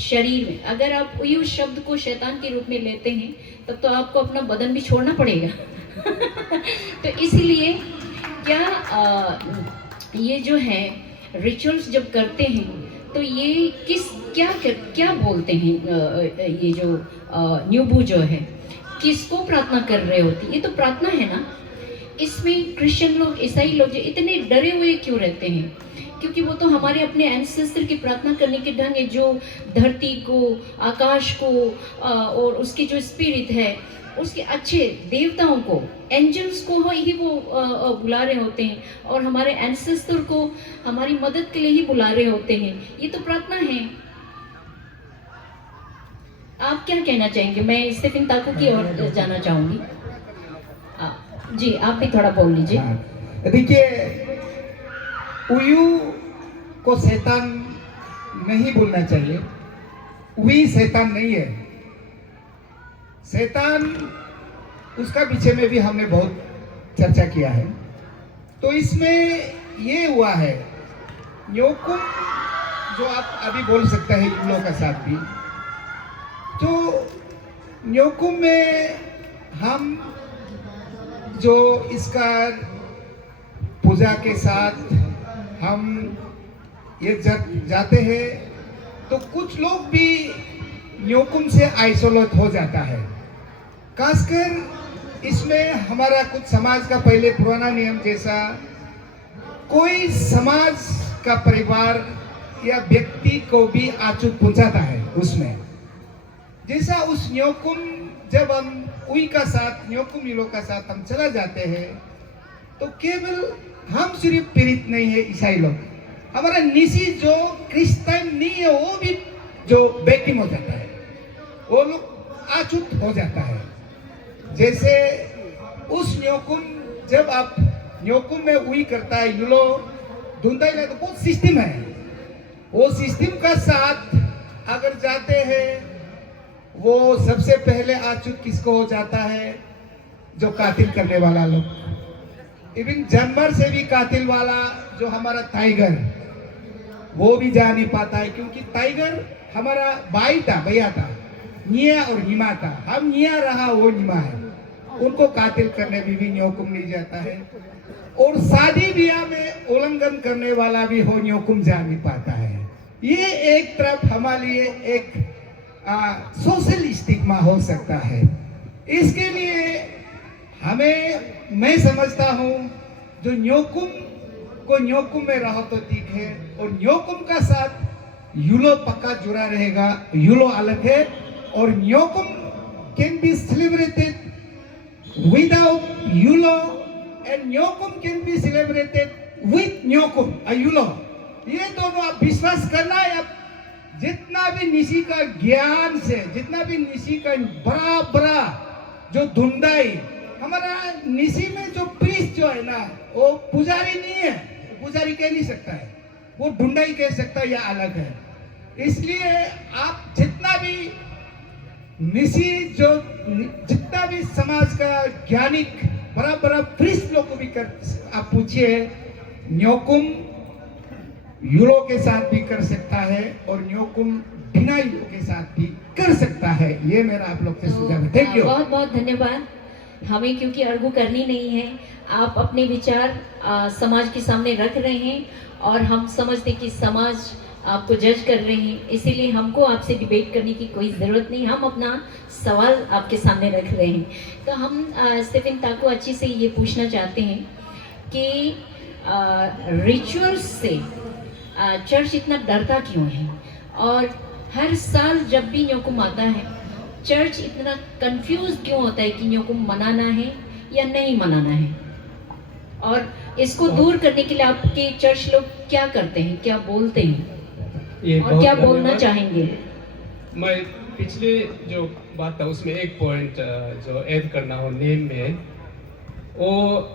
शरीर में, अगर आप उयू शब्द को शैतान के रूप में लेते हैं तब तो आपको अपना बदन भी छोड़ना पड़ेगा। तो इसीलिए क्या ये जो है रिचुअल्स जब करते हैं तो ये क्या बोलते हैं, ये जो न्यूबू जो है किसको प्रार्थना कर रहे होती? ये तो प्रार्थना है ना। इसमें क्रिश्चियन लोग, ईसाई लोग जो इतने डरे हुए क्यों रहते हैं? क्योंकि वो तो हमारे अपने एंसेस्टर की प्रार्थना करने के ढंग है, जो धरती को, आकाश को और उसके जो स्पिरिट है, उसके अच्छे देवताओं को, एंजल्स को ही वो बुला रहे होते हैं, और हमारे एंसेस्टर को हमारी मदद के लिए ही बुला रहे होते हैं। ये तो प्रार्थना है। आप क्या कहना चाहेंगे? मैं स्टीफन ताकू की ओर जाना चाहूंगी। जी, आप भी थोड़ा बोल लीजिए। देखिए, उयू को शैतान नहीं बोलना चाहिए। वही शैतान नहीं है। शैतान, उसका पीछे में भी हमने बहुत चर्चा किया है। तो इसमें ये हुआ है, न्योकुम जो आप अभी बोल सकते हैं इन लोगों का साथ भी, तो न्योकुम में हम जो इसका पूजा के साथ हम ये जाते हैं, तो कुछ लोग भी न्योकुम से आइसोलेट हो जाता है। खासकर इसमें हमारा कुछ समाज का पहले पुराना नियम जैसा, कोई समाज का परिवार या व्यक्ति को भी आचूक पहुंचाता है उसमें, जैसा उस न्योकुम, जब हम उई का साथ, न्योकुम इलो का साथ हम चला जाते हैं, तो केवल हम सिर्फ पीड़ित नहीं है ईसाई लोग, हमारा निसी जो क्रिश्चियन नहीं है वो भी जो विक्टिम हो जाता है, वो लोग आचूक हो जाता है। जैसे उस न्योकुम, जब आप न्योकुम में उई करता है युलो धुंधा ही, तो बहुत सिस्टम है। वो सिस्टम का साथ अगर जाते हैं, वो सबसे पहले आचूक किसको हो जाता है? जो कातिल करने वाला लोग, इवन जानवर से भी कातिल वाला जो हमारा टाइगर, वो भी जा नहीं पाता है, क्योंकि टाइगर हमारा भाई था, भैया था, निया और निमा था। हम निया रहा, वो निमा है, उनको कातिल करने भी न्योकुम नहीं जाता है। और शादी ब्याह में उल्लंघन करने वाला भी हो न्योकुम जा नहीं पाता है। ये एक तरफ हमारे लिए एक सोशल स्टिग्मा हो सकता है। इसके लिए हमें, मैं समझता हूँ जो न्योकुम को न्योकुम में रहो तो ठीक है, और न्योकुम का साथ यूलो पक्का जुड़ा रहेगा। यूलो अलग है और Nyokum can be celebrated without yellow and Nyokum can be celebrated with Nyokum yellow. ये दोनों आप विश्वास करना है। आप जितना भी निशी का ज्ञान से, जितना भी निशी का बड़ा बड़ा जो धुंधाई, हमारा निशी में जो प्रीस्ट जो है ना, वो पुजारी नहीं है, पुजारी कह नहीं सकता है, वो ढूंढाई कह सकता है, या अलग है। इसलिए आप जितना भी निशी जो जितना भी समाज का ज्ञानिक बड़ा बड़ा प्रीस्ट लोग को भी कर, आप पूछिए, न्योकुम यूरो के साथ भी कर सकता है और न्योकुम बिना यूरो के साथ भी कर सकता है। ये मेरा आप लोग से सुझाव है। Thank you. बहुत बहुत धन्यवाद। हमें क्योंकि अर्गू करनी नहीं है, आप अपने विचार समाज के सामने रख रहे हैं और हम समझते कि समाज आपको जज कर रहे हैं, इसीलिए हमको आपसे डिबेट करने की कोई ज़रूरत नहीं, हम अपना सवाल आपके सामने रख रहे हैं। तो हम स्टीफन ताकू अच्छी से ये पूछना चाहते हैं कि रिचुअल्स से चर्च इतना डरता क्यों है, और हर साल जब भी न्योकुम आता है चर्च इतना कंफ्यूज क्यों होता है कि न्योकुम मनाना है या नहीं मनाना है, और इसको दूर करने के लिए आपके चर्च लोग क्या करते हैं, क्या बोलते हैं ये और बहुत क्या बोलना धन्यवाद। चाहेंगे? मैं पिछले जो बात था उसमें एक पॉइंट जो ऐड करना हो नेम में, वो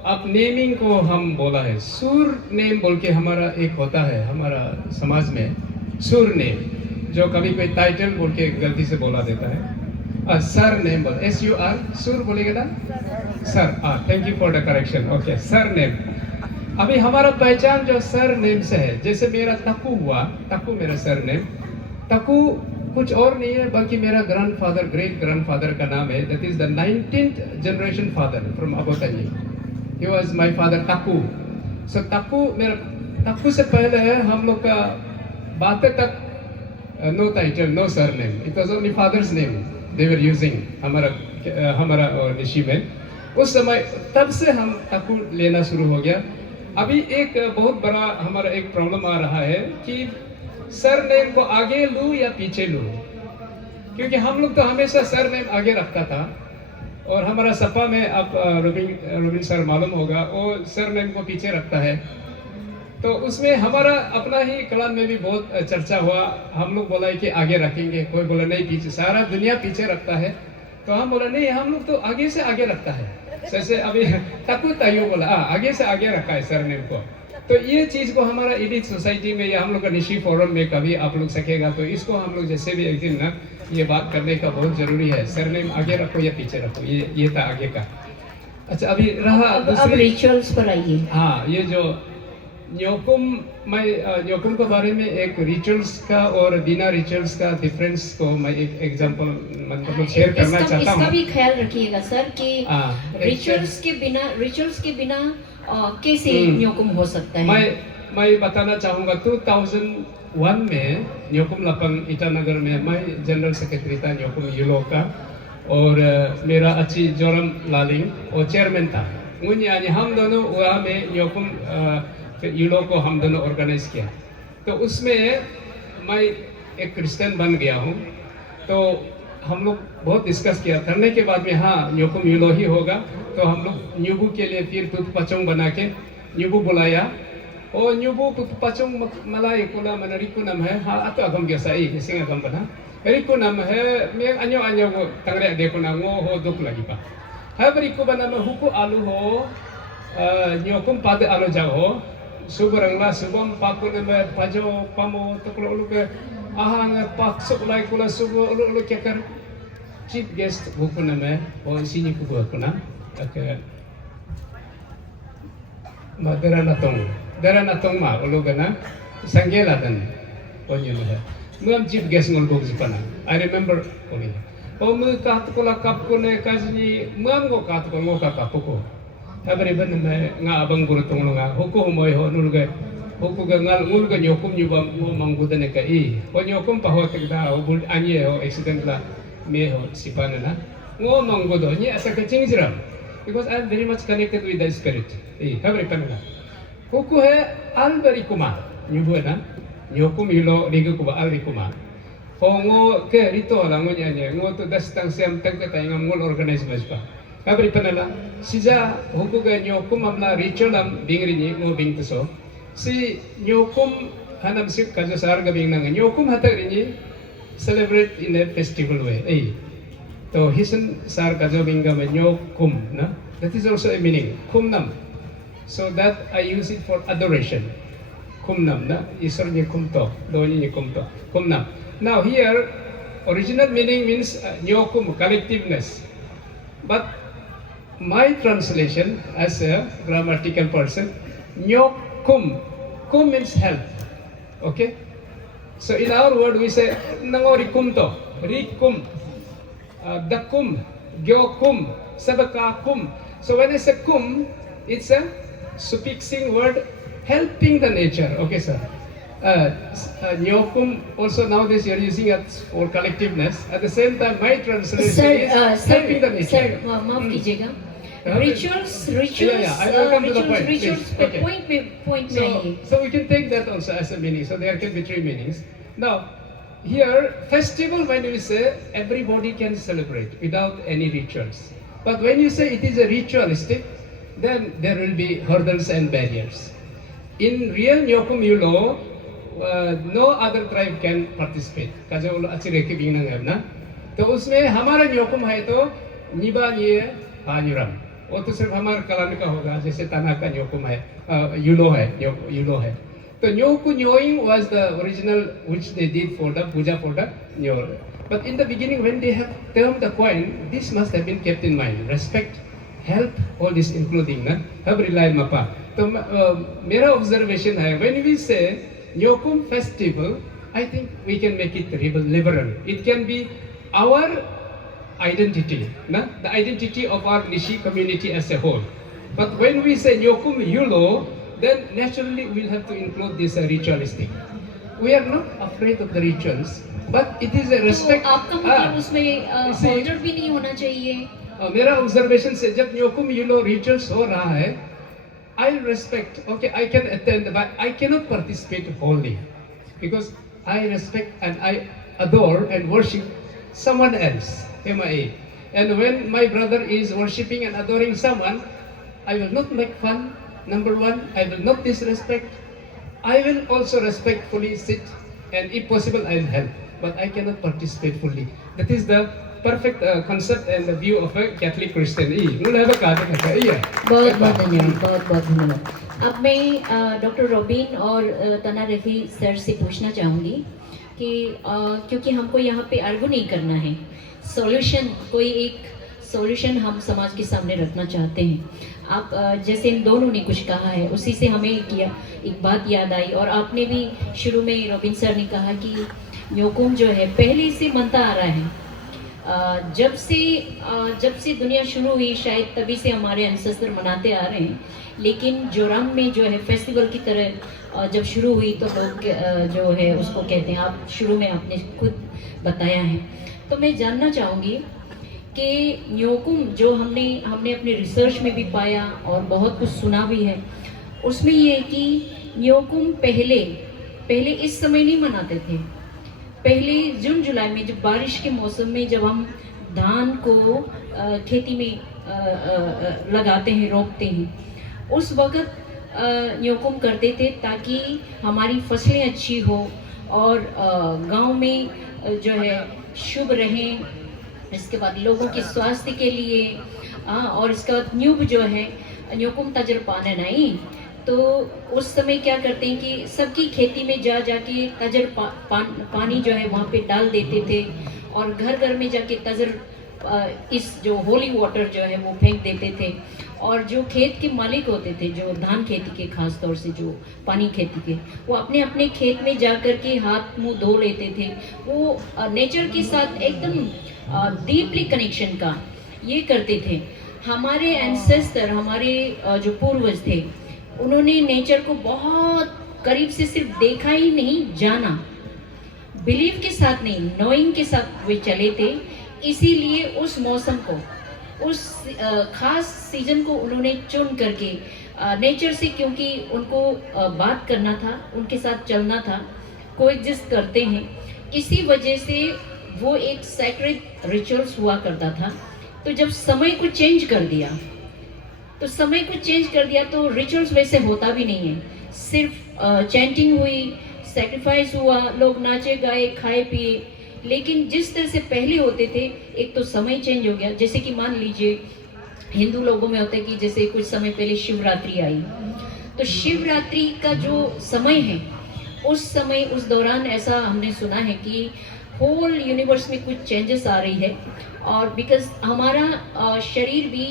अब नेमिंग को हम बोला है सुर नेम बोल के हमारा एक होता है हमारा समाज में, सुर नेम, जो कभी कोई टाइटल बोल के गलती से बोला देता है। सर नेम बोल, SUR, सुर बोलेगा ना sir. Thank you for the correction. Okay, sir name. अभी हमारा पहचान जो सर नेम से है, जैसे मेरा तकू हुआ, तकू मेरा सर नेम, तकू कुछ और नहीं है बल्कि मेरा ग्रैंडफादर, ग्रेट ग्रैंडफादर का नाम है। That is the 19th generation father from Abotani. He was my father Taku. So Taku मेरा, तकू से पहले है हम लोग का बातें तक no title, no surname, it was only fathers name they were using हमारा निशी में उस समय। तब से हम तकू लेना शुरू हो गया। अभी एक बहुत बड़ा हमारा एक प्रॉब्लम आ रहा है कि सर नेम को आगे लूं या पीछे लूं, क्योंकि हम लोग तो हमेशा सर नेम आगे रखता था, और हमारा सपा में अब रोबिन सर मालूम होगा, वो सर नेम को पीछे रखता है। तो उसमें हमारा अपना ही क्लान में भी बहुत चर्चा हुआ। हम लोग बोला कि आगे रखेंगे, कोई बोला नहीं पीछे, सारा दुनिया पीछे रखता है। तो हम बोला नहीं, हम लोग तो आगे से आगे रखता है। जैसे अभी तकू तायू बोला, आगे से आगे रखा है सर नेम को। तो ये चीज़ को हमारा एडिट सोसाइटी में या हम लोग का निशी फोरम में कभी आप लोग सकेगा, तो इसको हम लोग जैसे भी एक दिन ना ये बात करने का बहुत जरूरी है। सरनेम आगे रखो या पीछे रखो, ये था आगे का। अच्छा, अभी रहा अब रिचुअल्स पर आइए। हाँ, ये जो न्योकुम, मैं न्योकुम के बारे में एक रिचुअल्स का और बिना रिचुअल्स का डिफरेंस को मैं एक एग्जांपल मतलब शेयर करना चाहता हूँ। इसका भी ख्याल रखिएगा सर कि रिचुअल्स के बिना कैसे न्योकुम हो सकता है। मैं बताना चाहूँगा 2001 में न्योकुम लपंग ईटानगर में मैं जनरल सेक्रेटरी था न्योकुम यूलो का, और मेरा अच्छी जोरम लालिंग और चेयरमैन था। हम दोनों वहाँ में न्योकुम यूलो को हम दोनों ऑर्गेनाइज किया। तो उसमें मैं एक क्रिश्चियन बन गया हूँ। तो हम लोग बहुत डिस्कस किया, करने के बाद में हाँ न्योकुम यूलो ही होगा। तो हम लोग न्यूबू के लिए फिर पुतपचोंग बना के न्यूबू बुलाया, और न्यूबू पुतपचोंग मलाई कुला मनरी को नाम है। हाँ, अतो अगम गया ये सिंह अगम बना मेरी को नाम है। मैं अन्यो अन्यो वो तंगरे देखो ना वो हो दुख लगी पा है बरी को बना में हुको आलू हो न्योकुम पादे आलू जाओ हो सुबरंगला सुबम पाकुन में पाजो पामो तकलो उलु के ahang pak sekulai kula subuh ulu क्या कर चीफ गेस्ट वो कुना में और सीनी को कुना okay ma dara na tong ma ulugana sanggela dan onyo na muam chief guest ngol bog jipana. I remember only o mu kat ko la kap ko ne kazni muam go kat ko ngo ka kap ko habari ban me nga abang guru tong nga huko moy ho nulga huko ga ngal ngul ga nyokum nyubam mo mangguda ne ka I o nyokum pa ho tigda o bul anye ho accident la me ho sipana na ngo manggudo ni asa ka chingjiram because I am very much connected with the spirit habari panna huko he albari kuma nyubu na nyokum ilo liga kuba alri kuma ngo ke rito la ngo nya ngo to dastang sem tang ka ngam ngol organize mas pa habari panala sija huko ga nyokum amna ritual am bingri ni ngo bing so si nyokum hanam sik kaja sar ga bing nang nyokum hatari ni celebrate in a festival way to hisan sar kaja bing ga nyokum na that is also a meaning kumnam so that I use it for adoration kumnam na isor ni kumto doni ni kumto kumnam. Now here original meaning means nyokum collectiveness, but my translation as a grammatical person, nyokum, kum means help. Okay, so in our word we say nangori kumto, rikum, dakum, gyokum, sabakakum. So when I say kum, it's a suffixing word helping the nature. Okay, sir. Nyokum also nowadays you are using it for collectiveness. At the same time, my translation is helping the nature. Sir माफ कीजिएगा rituals I will come to the point, rituals please. पे Okay. point में है ये So we can take that also as a meaning. So there can be three meanings. Now, here festival when we say everybody can celebrate without any rituals. But when you say it is a ritualistic, then there will be hurdles and barriers. In real Nyokum Yulo, no other tribe can participate. काजे वो अच्छी रेखी बिगनंग है ना, तो उसमें हमारा न्योकुम है तो निबा निये हाजुरम, वो तो सिर्फ हमारा कलान का होगा, जैसे तना का न्योकुम है, युलो है, तो न्योकु न्योइंग was the original which they did for the puja for the nyor. But in the beginning when they have termed the coin, this must have been kept in mind. Respect, help, all this including na, have rely mapa. तो मेरा observation है when we say Nyokum festival, I think we can make it liberal. It can be our identity, na? The identity of our Nishi community as a whole. But when we say Nyokum Yulo, then naturally we'll have to include this ritualistic. We are not afraid of the rituals, but it is a respect. तो आपका मतलब उसमें order भी नहीं होना चाहिए. मेरा observation से जब Nyokum Yulo rituals हो रहा है, I'll respect, okay, I can attend, but I cannot participate wholly because I respect and I adore and worship someone else, MIA. And when my brother is worshiping and adoring someone, I will not make fun, number one, I will not disrespect, I will also respectfully sit and if possible I'll help, but I cannot participate fully. That is the perfect concept and the view of a Catholic Christian. बहुत बहुत धन्यवाद. अब मैं doctor robin और तना Rafi sir से पूछना चाहूँगी कि क्योंकि हमको यहाँ पे आर्गू नहीं करना है, कोई एक सॉल्यूशन हम समाज के सामने रखना चाहते हैं. आप जैसे इन दोनों ने कुछ कहा है उसी से हमें एक बात याद आई और आपने भी शुरू में रॉबिन सर ने कहा कि न्योकुम जो है पहले से बनता आ रहा है. जब से दुनिया शुरू हुई शायद तभी से हमारे एंसेस्टर मनाते आ रहे हैं, लेकिन जोराम में जो है फेस्टिवल की तरह जब शुरू हुई तो लोग जो है उसको कहते हैं, आप शुरू में आपने खुद बताया है. तो मैं जानना चाहूँगी कि न्योकुम जो हमने अपने रिसर्च में भी पाया और बहुत कुछ सुना भी है, उसमें ये है कि न्योकुम पहले इस समय नहीं मनाते थे. पहले जून जुलाई में जब बारिश के मौसम में जब हम धान को खेती में लगाते हैं, रोपते हैं, उस वक्त न्योकुम करते थे ताकि हमारी फसलें अच्छी हो और गांव में जो है शुभ रहें. इसके बाद लोगों के स्वास्थ्य के लिए और इसके बाद न्यूब जो है न्योकुम तजर पाने नहीं, तो उस समय क्या करते हैं कि सबकी खेती में जाके तजर पानी जो है वहाँ पे डाल देते थे और घर घर में जाके तजर इस जो होली वाटर जो है वो फेंक देते थे। और जो खेत के मालिक होते थे, जो धान खेती के खास तौर से जो पानी खेती के, वो अपने अपने खेत में जा कर के हाथ मुंह धो लेते थे। वो नेचर के साथ एकदम डीपली कनेक्शन का ये करते थे। हमारे एंसेस्टर, हमारे जो पूर्वज थे, उन्होंने नेचर को बहुत करीब से सिर्फ देखा ही नहीं, जाना। बिलीव के साथ नहीं, नोइंग के साथ वे चले थे। इसीलिए उस मौसम को, उस खास सीजन को उन्होंने चुन करके नेचर से, क्योंकि उनको बात करना था, उनके साथ चलना था, कोएग्जिस्ट करते हैं, इसी वजह से वो एक सैक्रेड रिचुअल्स हुआ करता था। तो जब समय को चेंज कर दिया, तो रिचुअल्स वैसे होता भी नहीं है। सिर्फ चैंटिंग हुई, सैक्रिफाइस हुआ, लोग नाचे गाए, खाए पिए। लेकिन जिस तरह से पहले होते थे, एक तो समय चेंज हो गया। जैसे कि मान लीजिए हिंदू लोगों में होता है कि जैसे कुछ समय पहले शिवरात्रि आई, तो शिवरात्रि का जो समय है, उस समय, उस दौरान ऐसा हमने सुना है कि होल यूनिवर्स में कुछ चेंजेस आ रही है। और बिकॉज हमारा शरीर भी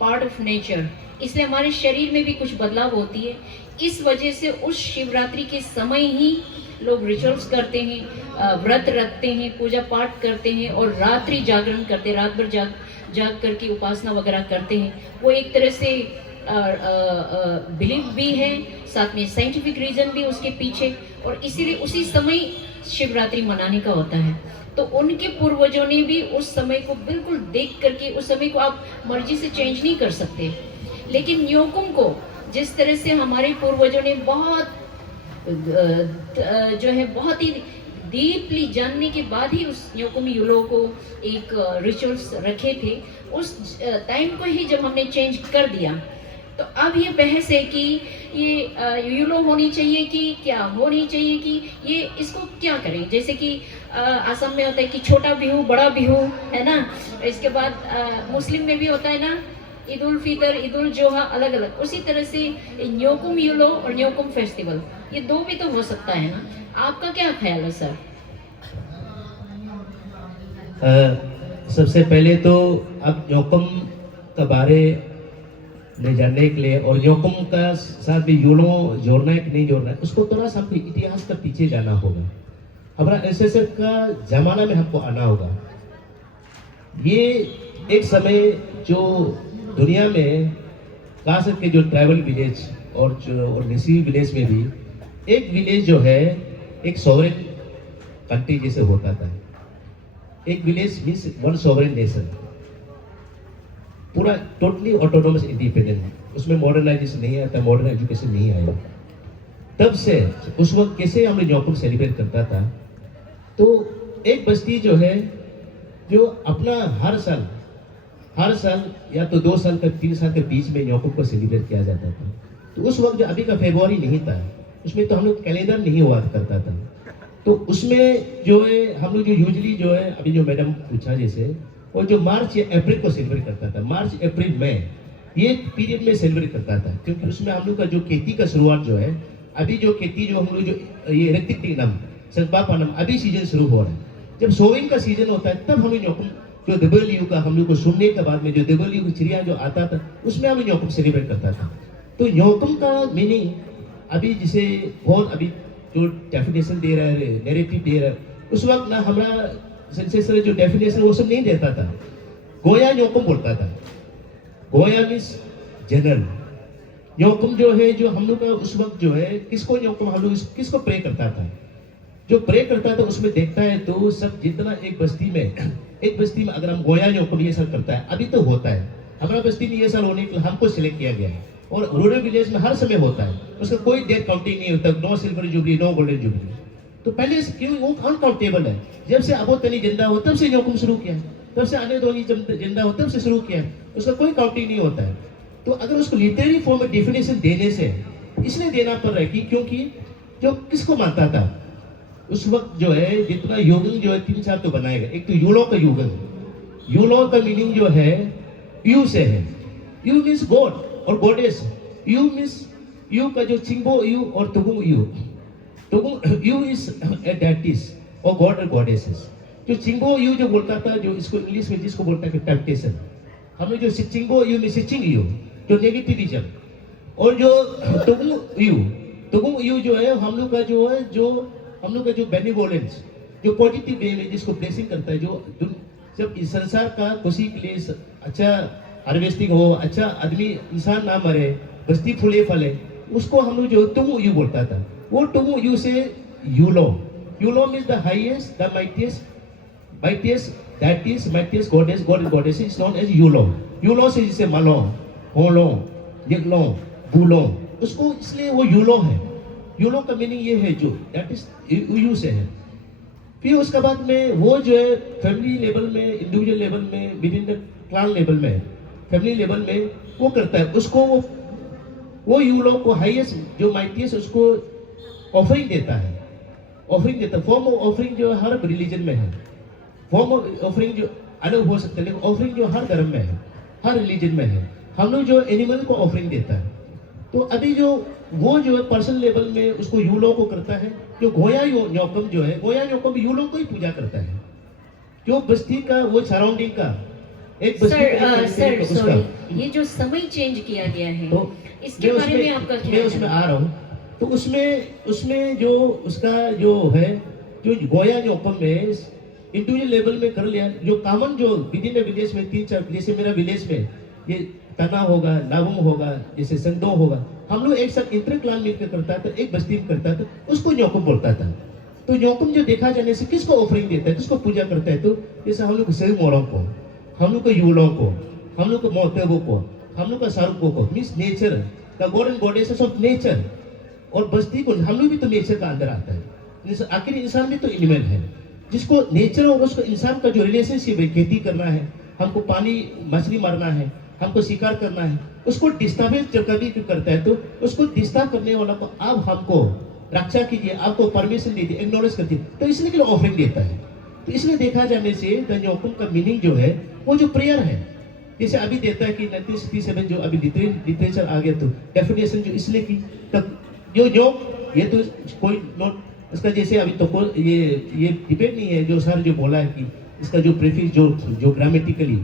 पार्ट ऑफ नेचर, इसलिए हमारे शरीर में भी कुछ बदलाव होती है। इस वजह से उस शिवरात्रि के समय ही लोग रिचुअल्स करते हैं, व्रत रखते हैं, पूजा पाठ करते हैं और रात्रि जागरण करते हैं, रात भर जाग करके उपासना वगैरह करते हैं। वो एक तरह से बिलीव भी है, साथ में साइंटिफिक रीजन भी उसके पीछे, और इसीलिए उसी समय शिवरात्रि मनाने का होता है। तो उनके पूर्वजों ने भी उस समय को बिल्कुल देख करके, उस समय को आप मर्जी से चेंज नहीं कर सकते, लेकिन न्योकुम को जिस तरह से हमारे पूर्वजों ने बहुत जो है बहुत ही डीपली जानने के बाद ही उस न्योकुम यूलो को एक रिचुअल्स रखे थे, उस टाइम को ही जब हमने चेंज कर दिया, तो अब ये बहस है कि ये यूलो होनी चाहिए कि क्या होनी चाहिए, कि ये इसको क्या करें। जैसे कि असम में होता है कि छोटा बिहू, बड़ा बिहू, है ना। इसके बाद मुस्लिम में भी होता है ना, ईद उल फितर, ईद उल जोहा, अलग अलग। उसी तरह से न्योकुम यूलो और न्योकुम फेस्टिवल, ये दो भी तो हो सकता है ना। आपका क्या ख्याल है सर? सबसे पहले तो अब न्योकुम का बारे में जानने के लिए, और न्योकुम का साथ भी यूलो जोड़ना है कि नहीं जोड़ना है, उसको थोड़ा सा हमको इतिहास का पीछे जाना होगा। हमारा एसएसआर का जमाना में हमको आना होगा। ये एक समय जो दुनिया में खास करके जो ट्राइबल विलेज और निसी विलेज में भी एक विलेज जो है एक सॉवरेन कंट्री जैसे होता था। एक village means one sovereign nation, पूरा टोटली ऑटोनोमस इंडिपेंडेंट है। उसमें मॉडर्नाइजेशन नहीं आता, मॉडर्न एजुकेशन नहीं आया। तब से उस वक्त कैसे हमने न्योकुम सेलिब्रेट करता था, तो एक बस्ती जो है जो अपना हर साल या तो 2 साल का 3 साल के बीच में न्योकुम को सेलिब्रेट किया जाता था। तो उस वक्त जो अभी का फेब्रुआरी नहीं था, उसमें तो हम लोग कैलेंडर नहीं हुआ करता था। तो उसमें जो है हम लोग जो यूजली जो है अभी जो मैडम पूछा जैसे, और जो मार्च या अप्रैल को सेलिब्रेट करता था, मार्च अप्रैल मई ये पीरियड में सेलिब्रेट करता था, क्योंकि उसमें हम लोग का जो खेती का शुरुआत जो है, अभी जो खेती जो हम लोग जो ये ऋतिकनम सतपापनम अभी सीजन शुरू हो रहा है। जब सोविंग का सीजन होता है तब हम न्योकुम जो दिवाली का हम लोग को सुनने के बाद में जो दिवाली की चिड़िया जो आता था, उसमें हम न्योकुम सेलिब्रेट करता था। तो न्योकुम का मीनिंग अभी जिसे बहुत अभी जो डेफिनेशन दे रहा है, नैरेटिव दे रहा है, उस वक्त ना हमारा सेंसेसर जो डेफिनेशन वो सब नहीं देता था। गोया न्योकुम बोलता था। गोया मीन्स जनरल। न्योकुम जो है जो हम लोग का उस वक्त जो है किसको न्योकुम हम लोग किसको प्रे करता था, जो प्रे करता था उसमें देखता है तो सब जितना एक बस्ती में अगर हम गोया न्योकुम ये साल करता है, अभी तो होता है हमारा बस्ती में ये साल होने के लिए हमको सिलेक्ट किया गया है, और रूरल विलेज में हर समय होता है, उसका कोई डेट काउंटिंग नहीं होता, no silver jubilee, no golden jubilee. तो पहले क्यों वो अनकाउंटेबल है। जब से अबो तनी जिंदा हो तब से न्योकुम शुरू किया, तब से आने दोनी जिंदा हो तब से शुरू किया, उसका कोई काउंटिंग नहीं होता है। तो अगर उसको लिटरेरी फॉर्म में डेफिनेशन देने से इसलिए देना पड़ रहा है कि क्योंकि जो किसको मानता था उस वक्त जो है जितना योगन जो है 3-4 तो बनाएगा। एक तो यूलो का योगन, यूलो का मीनिंग जो है यू से है, यू मीन्स गॉड और गॉडेस, यू मीन्स यू का जो चिंगबो यू और तुगुम यू, तुगुम यू इज ए डेटिस और गॉड और गॉडेसेस। जो चिंगो यू जो बोलता था, जो इसको इंग्लिश में जिसको बोलता है टेम्पटेशन, हमने जो चिंगो यू में चिंग यू जो नेगेटिविज्म, और जो तुगुम यू जो है हम लोग का जो है, जो हम लोग का जो बेनिवोलेंस, जो पॉजिटिव वे में जिसको ब्लेसिंग करता है, जो जब इस संसार का खुशी के लिए अच्छा हार्वेस्टिंग हो, अच्छा आदमी इंसान ना मरे, बस्ती फूले फले, उसको हम लोग जो तुम यू बोलता था, वो तुम यू से yellow means the highest, the mightiest, that is mightiest goddess, god and goddess is known as yellow से जिसे मालों, होलों, यगलों, बूलों, उसको इसलिए वो यूलो है। यूलो का मीनिंग ये है जो दैट इज यू से है। फिर उसके बाद में वो जो है फैमिली लेवल में, इंडिविजुअल लेवल में, within the clan level में, फैमिली लेवल में वो करता है, उसको वो यूलो को हाईएस्ट जो माइटियस्ट उसको ऑफरिंग देता है, फॉर्म ऑफ ऑफरिंग जो हर रिलीजन में है, फॉर्म ऑफ ऑफरिंग जो अलग हो सकता है, लेकिन ऑफरिंग जो हर धर्म में है, हर रिलीजन में है। हम लोग जो एनिमल को ऑफरिंग देता है, तो अभी जो वो जो है पर्सनल लेवल में उसको यूलो को करता है। जो गोया न्योकम जो है, गोया न्योकम यूलो को ही पूजा करता है, जो बस्ती का वो सराउंडिंग का एक सर सॉरी, ये जो समय चेंज किया गया है, तो इसके बारे में आपका क्या मैं उसमें आ रहा हूँ। तो उसमें जो उसका जो है, जो गोया न्योकम में इंडिविजुअल लेवल में कर लिया, जो कॉमन जो विद इन विलेज में 3-4, जैसे मेरा विलेज में ये तना होगा, नावुम होगा, जैसे संदो होगा, हम लोग एक साथ इंटर क्लान मिलकर करता था, एक बस्ती में करता था, उसको न्योकम बोलता था। तो न्योकम जो देखा जाने से किसको ऑफरिंग देता है, किसको पूजा करता है, तो जैसे हम लोग सही मोरों को, हम लोग को यूलों को, हम लोग को मोहतेबों को, हम लोग का शाहरुखों को, मीन्स नेचर का God and goddesses of nature, और बस्ती को हम लोग भी तो नेचर का अंदर आता है। आखिर इंसान भी तो एनिमल है, जिसको नेचर और उसको इंसान का जो रिलेशनशिप है, खेती करना है, हमको पानी मछली मारना है, हमको शिकार करना है, उसको डिस्टर्बेंस जब कभी करता है तो उसको डिस्टर्ब करने वाला को आप हमको रक्षा कीजिए, आपको परमिशन दीजिए, एक्नॉलेज कर दीजिए, तो इसलिए के लिए ऑफरिंग देता है। तो इसलिए देखा जाने से द न्योकम का मीनिंग जो है वो जो प्रेयर है, जैसे अभी देता है कि 1967 जो अभी लिटरेचर आ गया, तो डेफिनेशन जो इसलिए की तब जो ये तो कोई नोट इसका, जैसे अभी तो ये डिबेट नहीं है, जो सर जो बोला है कि इसका जो प्रीफिक्स जो ग्रामेटिकली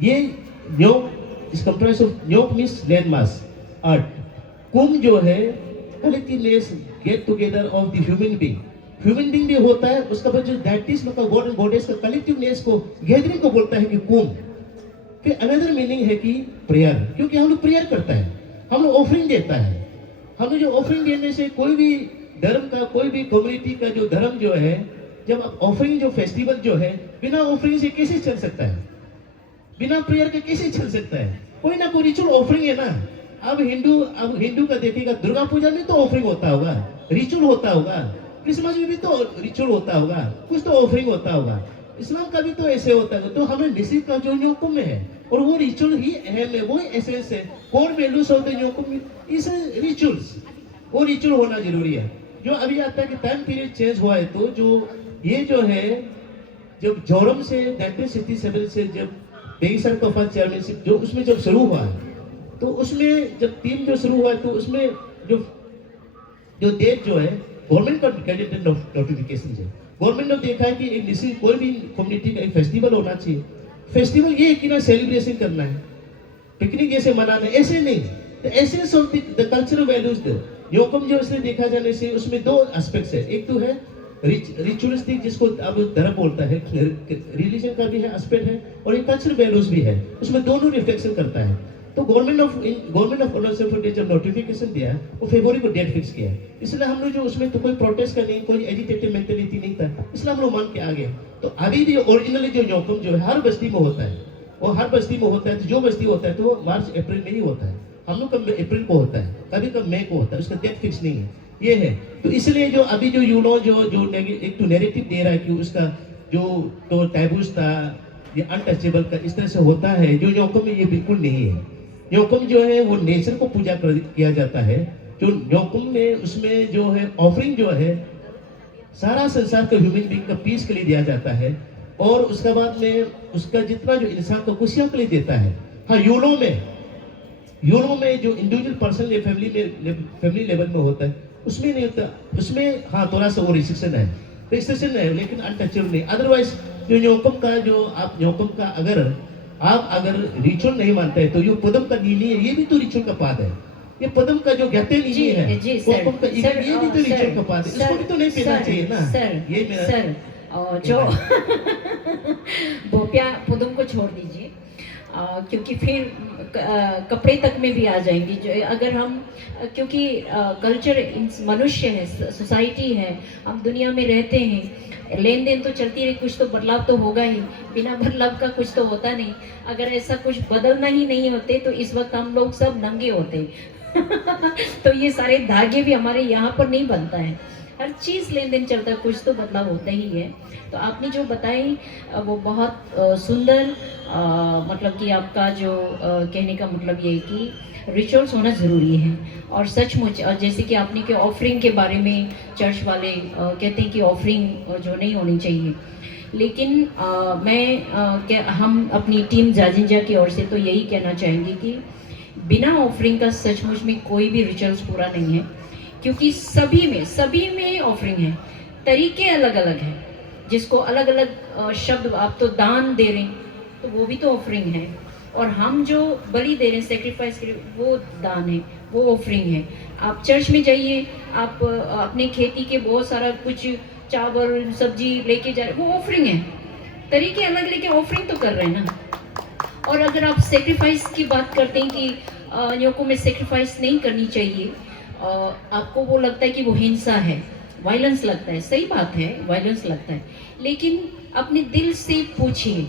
ये न्योक इस कंप्राइज ऑफ न्योक मींस लैंड मास अर्थ, कुम जो है collectiveness get together of the human being भी होता है, उसका बाद जो दैट इज मतलब गॉड एंड गॉडेस का कलेक्टिवनेस को गैदरिंग को बोलता है कि कुम। फिर अनदर मीनिंग है कि प्रेयर, क्योंकि हम लोग प्रेयर करता है, हम लोग ऑफरिंग देता है। हम लोग जो ऑफरिंग देने से कोई भी धर्म का, कोई भी कम्युनिटी का जो धर्म जो है, जब आप ऑफरिंग जो फेस्टिवल जो है, बिना ऑफरिंग से कैसे चल सकता है, बिना प्रेयर के कैसे चल सकता है, कोई ना कोई रिचुअल ऑफरिंग है ना। अब हिंदू का देखिएगा, दुर्गा पूजा में तो ऑफरिंग होता होगा, रिचुअल होता होगा, क्रिसमस में भी तो रिचुअल होता होगा, कुछ तो ऑफरिंग होता होगा, इस्लाम का भी तो ऐसे होता है। तो हमें निश्चित का जो न्योकुम में है, और वो रिचुअल ही अहम है, वो एसेंस है, core values of the Nyokum इस रिचुअल्स, वो रिचुअल होना जरूरी है। जो अभी आता है कि टाइम पीरियड चेंज हुआ है, तो जो ये जो है, जब जोरम से 1967 से जब बेगिसर कफा चेयरमैनशिप जो उसमें जब शुरू हुआ है, तो उसमें जब टीम जो शुरू हुआ है, तो उसमें जो डेट जो है गवर्नमेंट का कैडेट नोटिफिकेशन है, गवर्नमेंट ने देखा है कि एक निश्चित कोई भी कम्युनिटी का एक फेस्टिवल होना चाहिए। फेस्टिवल ये है कि ना सेलिब्रेशन करना है, पिकनिक जैसे मनाना है, ऐसे नहीं। तो essence of the cultural values Nyokum जो इसलिए देखा जाने से उसमें दो एस्पेक्ट्स है, एक तो है रिचुअलिस्टिक जिसको अब धर्म बोलता है, रिलीजन का भी है एस्पेक्ट है, और एक कल्चरल वैल्यूज भी है, उसमें दोनों रिफ्लेक्शन करता है। तो गवर्नमेंट ऑफ अरुणाचल प्रदेश जब नोटिफिकेशन दिया, वो फरवरी को डेट फिक्स किया, इसलिए हम लोग जो उसमें तो कोई प्रोटेस्ट का नहीं, कोई एजिटेटिव मेंटेलिटी नहीं था, इसलिए हम लोग मान के आ गए। तो अभी भी ओरिजिनली जो न्योकुम जो है हर बस्ती में होता है, वो हर बस्ती में होता है, तो जो बस्ती होता है तो वो मार्च अप्रैल में ही होता है, हम लोग कब अप्रैल को होता है, कभी कब मई को होता है, उसका डेट फिक्स नहीं है, ये है। तो इसलिए जो अभी जो यूनो जो एक तो नैरेटिव दे रहा है कि उसका जो तो टैबूज था, ये अनटचेबल का इस तरह से होता है, जो न्योकुम में ये बिल्कुल नहीं है। न्योकुम जो है वो नेचर को पूजा किया जाता है, जो न्योकुम में उसमें जो है ऑफरिंग जो है सारा संसार के ह्यूमन बीइंग का पीस के लिए दिया जाता है, और उसके बाद में उसका जितना जो इंसान को खुशियों के लिए देता है। हाँ, यूनो में जो इंडिविजुअल पर्सन फैमिली लेवल में होता है, उसमें नहीं होता, उसमें हाँ थोड़ा सा वो रिस्ट्रिक्शन है, रजिस्ट्रेशन है लेकिन अनटचेबल नहीं। अदरवाइज जो न्योकुम का जो आप न्योकुम का अगर रिचुअल नहीं मानते हैं तो ये पदम का नीली है, ये भी तो रिचुअल का पाद है। ये पदम का जो गहते नीली जी है जी वो सर, पदम का सर, ये भी तो रिचुअल का पाद है, इसको भी तो नहीं पीना सर, चाहिए ना। सर, ये मेरा सर, जो बोपिया पुदम को छोड़ दीजिए, क्योंकि फिर कपड़े तक में भी आ जाएंगी। जो अगर हम क्योंकि कल्चर मनुष्य है, सोसाइटी है, हम दुनिया में रहते हैं, लेन देन तो चलती रही, कुछ तो बदलाव तो होगा ही, बिना बदलाव का कुछ तो होता नहीं। अगर ऐसा कुछ बदलना ही नहीं होते तो इस वक्त हम लोग सब नंगे होते तो ये सारे धागे भी हमारे यहाँ पर नहीं बनता है। हर चीज़ लेन देन चलता है, कुछ तो बदलाव होता ही है। तो आपने जो बताई वो बहुत सुंदर, मतलब कि आपका जो कहने का मतलब ये है कि रिचुअल्स होना ज़रूरी है। और सचमुच जैसे कि आपने के ऑफरिंग के बारे में चर्च वाले कहते हैं कि ऑफरिंग जो नहीं होनी चाहिए, लेकिन हम अपनी टीम जाजिंजा की ओर से तो यही कहना चाहेंगे कि बिना ऑफरिंग का सचमुच में कोई भी रिचुअल्स पूरा नहीं है, क्योंकि सभी में ऑफरिंग है, तरीके अलग अलग हैं। जिसको अलग अलग शब्द, आप तो दान दे रहे हैं तो वो भी तो ऑफरिंग है, और हम जो बलि दे रहे हैं, सेक्रीफाइस कर वो दान है, वो ऑफरिंग है। आप चर्च में जाइए, आप अपने खेती के बहुत सारा कुछ चावल सब्जी लेके जा रहे, वो ऑफरिंग है। तरीके अलग लेके ऑफरिंग तो कर रहे हैं ना। और अगर आप सेक्रीफाइस की बात करते हैं कि न्योको में सेक्रीफाइस नहीं करनी चाहिए, आपको वो लगता है कि वो हिंसा है, वायलेंस लगता है। सही बात है, वायलेंस लगता है, लेकिन अपने दिल से पूछिए,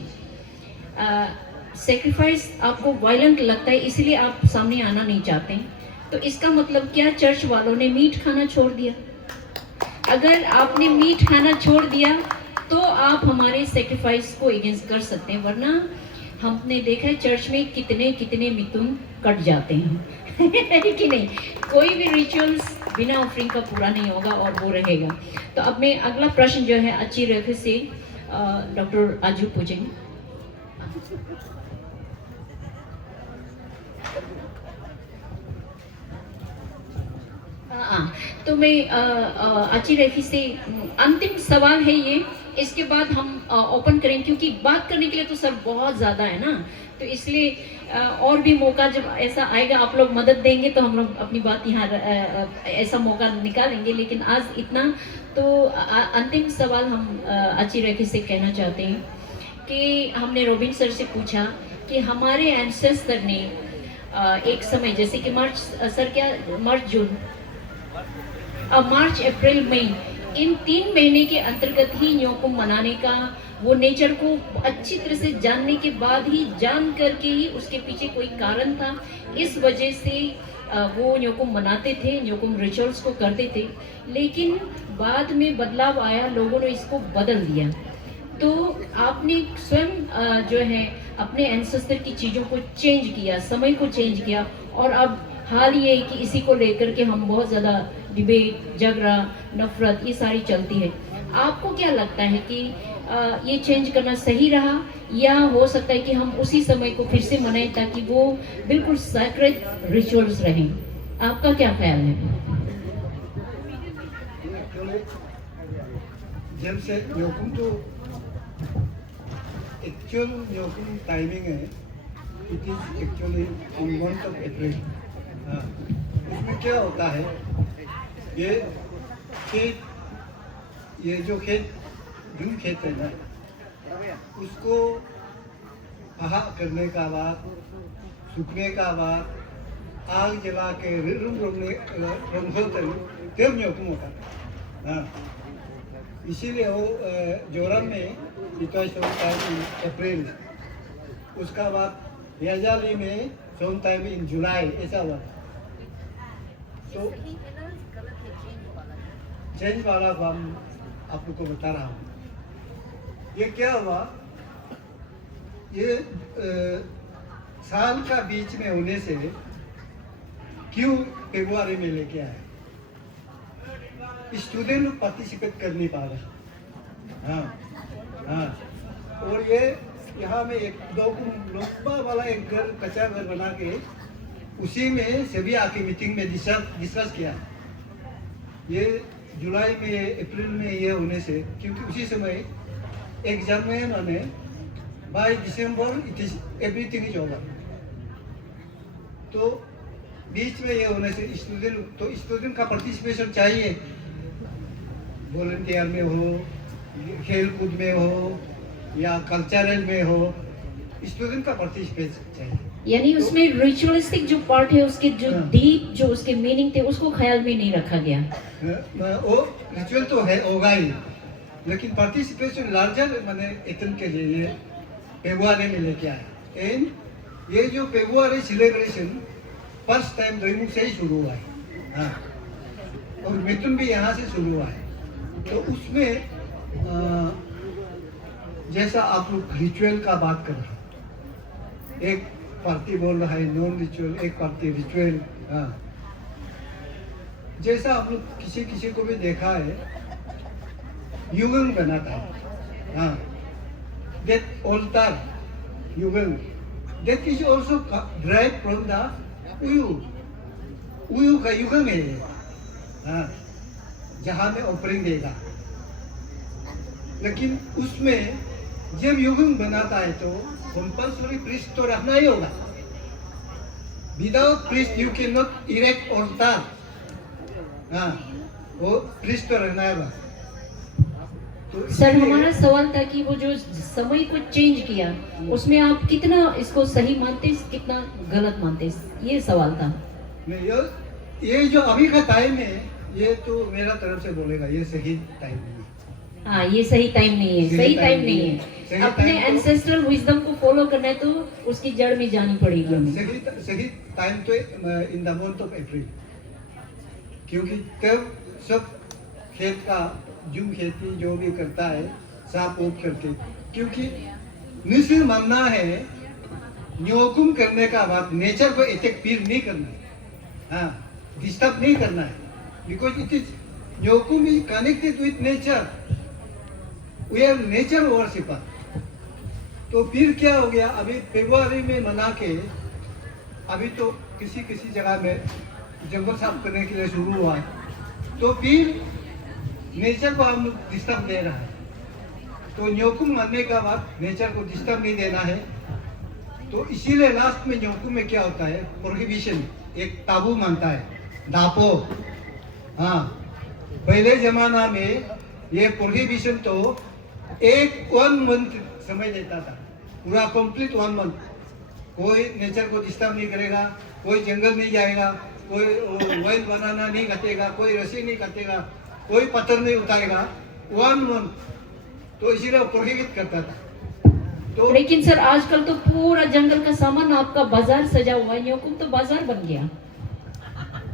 सेक्रीफाइस आपको वायलेंट लगता है इसलिए आप सामने आना नहीं चाहते हैं, तो इसका मतलब क्या चर्च वालों ने मीट खाना छोड़ दिया? अगर आपने मीट खाना छोड़ दिया तो आप हमारे सेक्रीफाइस को अगेंस्ट कर सकते हैं, वरना हमने देखा है चर्च में कितने मिथुन कट जाते हैं है कि नहीं? कोई भी रिचुअल्स बिना ऑफरिंग का पूरा नहीं होगा और वो रहेगा। तो अब मैं अगला प्रश्न जो है अच्छी रेखा से डॉक्टर आजू पूछेंगे। तो मैं अच्छी रेखी से अंतिम सवाल है ये, इसके बाद हम ओपन करें, क्योंकि बात करने के लिए तो सर बहुत ज़्यादा है ना, तो इसलिए और भी मौका जब ऐसा आएगा आप लोग मदद देंगे तो हम लोग अपनी बात यहाँ ऐसा मौका निकालेंगे। लेकिन आज इतना तो अंतिम सवाल हम अच्छी रेखी से कहना चाहते हैं कि हमने रोबिन सर से पूछा कि हमारे एंसेस्टर ने एक समय जैसे कि मार्च अप्रैल मई इन 3 महीने के अंतर्गत ही न्योकुम मनाने का, वो नेचर को अच्छी तरह से जानने के बाद ही, जान करके ही उसके पीछे कोई कारण था, इस वजह से वो न्योकुम मनाते थे, न्योकुम रिचुअल्स को करते थे। लेकिन बाद में बदलाव आया, लोगों ने इसको बदल दिया। तो आपने स्वयं जो है अपने एंसेस्टर की चीज़ों को चेंज किया, समय को चेंज किया, और अब हाल ये है कि इसी को लेकर के हम बहुत ज़्यादा डिबेट, झगड़ा, नफरत ये सारी चलती है। आपको क्या लगता है कि ये चेंज करना सही रहा, या हो सकता है कि हम उसी समय को फिर से मनाएं ताकि वो बिल्कुल सैक्रेड रिचुअल्स रहें? आपका क्या ख्याल है? जब से न्योकुम तो एक्चुअल न्योकुम टाइमिंग है, it is actually in month of April. इसमें क्या होता है, ये खेत, ये जो खेत जून खेत है ना, उसको पहा करने का बाद, सूखने का बाद, आग जला के तब न्योकुम होता है। हाँ, इसीलिए वो जोरम में अप्रैल, उसका बाद याजाली में सोम टाइम इन जुलाई, ऐसा हुआ। तो चेंज वाला हम आप लोग को बता रहा हूँ। ये क्या हुआ, ये साल का बीच में होने से क्यों फरवरी में लेके आए? स्टूडेंट पार्टिसिपेट कर नहीं पा रहा। हाँ, और ये यहाँ में एक लंबा वाला एक घर, कच्चा घर बना के उसी में सभी आके मीटिंग में डिस्कस किया। ये जुलाई में अप्रैल में ये होने से, क्योंकि उसी समय एग्जामिन होने by December it is everything is over. तो बीच में ये होने से स्टूडेंट का पार्टिसिपेशन चाहिए, वॉलंटियर में हो, खेल कूद में हो या कल्चरल में हो, स्टूडेंट का पार्टिसिपेशन चाहिए। यानी उसमें रिचुअलिस्टिक जो पार्ट है, उसके जो डीप जो उसके मीनिंग थे उसको ख्याल में नहीं रखा गया। वो रिचुअल तो है होगा ही, लेकिन पार्टिसिपेशन लार्जर मैंने इतने के लिए फेब्रुआरी में लेके आया। एंड ये जो February celebration first time Doimukh से ही शुरू हुआ है। हाँ, और मिथुन भी यहाँ से शुरू हुआ है। तो उसमें जैसा आप लोग रिचुअल का बात कर रहे हैं, एक पार्टी बोल रहा है नॉन रिचुअल, एक पार्टी रिचुअल। हाँ, जैसा आप लोग किसी को भी देखा है, युगल बनाता है। हाँ, that altar युगल, that is also derived from the उयू का युगल है। हाँ, जहाँ में ऑफरिंग देगा, लेकिन उसमें जब युगल बनाता है तो कंपल्सरी प्रीस्ट तो रखना ही होगा। Without priest you can not erect altar. हाँ, वो प्रीस्ट तो रहना है। तो सर, हमारा सवाल था कि वो जो समय को चेंज किया, उसमें आप कितना इसको सही मानते, कितना गलत मानते, ये सवाल था। ये जो अभी का टाइम है, ये तो मेरा तरफ से बोलेगा ये सही टाइम नहीं है। हाँ, ये सही टाइम नहीं है, सही टाइम नहीं है। अपने एंसेस्ट्रल विजडम को फॉलो करना है तो उसकी जड़ में जानी पड़ेगी हमें। सही टाइम तो in the month of April, क्योंकि तब सब खेत का जुम खेती जो भी करता है साफ ओप करके, क्योंकि निश्चित मानना है न्योकुम करने का बाद नेचर को अटैक फिर नहीं करना है। हाँ, डिस्टर्ब नहीं करना है, because it is Nyokum is connected with nature, we are nature worshipper. तो फिर क्या हो गया, अभी फरवरी में मना के अभी तो किसी जगह में जंगल साफ करने के लिए शुरू हुआ है, तो फिर नेचर को हम डिस्टर्ब दे रहा है। तो न्योकुम मानने का बाद नेचर को डिस्टर्ब नहीं देना है। तो इसीलिए लास्ट में न्योकुम में क्या होता है, प्रोहिबिशन, एक ताबू मानता है, दापो। हाँ, पहले जमाना में ये प्रोहिबिशन तो एक 1 मंथ समय देता था, पूरा कंप्लीट 1 मंथ। कोई नेचर को डिस्टर्ब नहीं करेगा, कोई जंगल नहीं जाएगा, कोई वाइल्ड बनाना नहीं काटेगा, कोई रस्सी नहीं काटेगा, कोई पत्थर नहीं उतारेगा, 1 मंथ। तो इसीलिए प्रोहिबिट करता था। तो लेकिन सर, आजकल तो पूरा जंगल का सामान आपका बाजार सजा हुआ है, न्योकुम तो बाजार बन गया।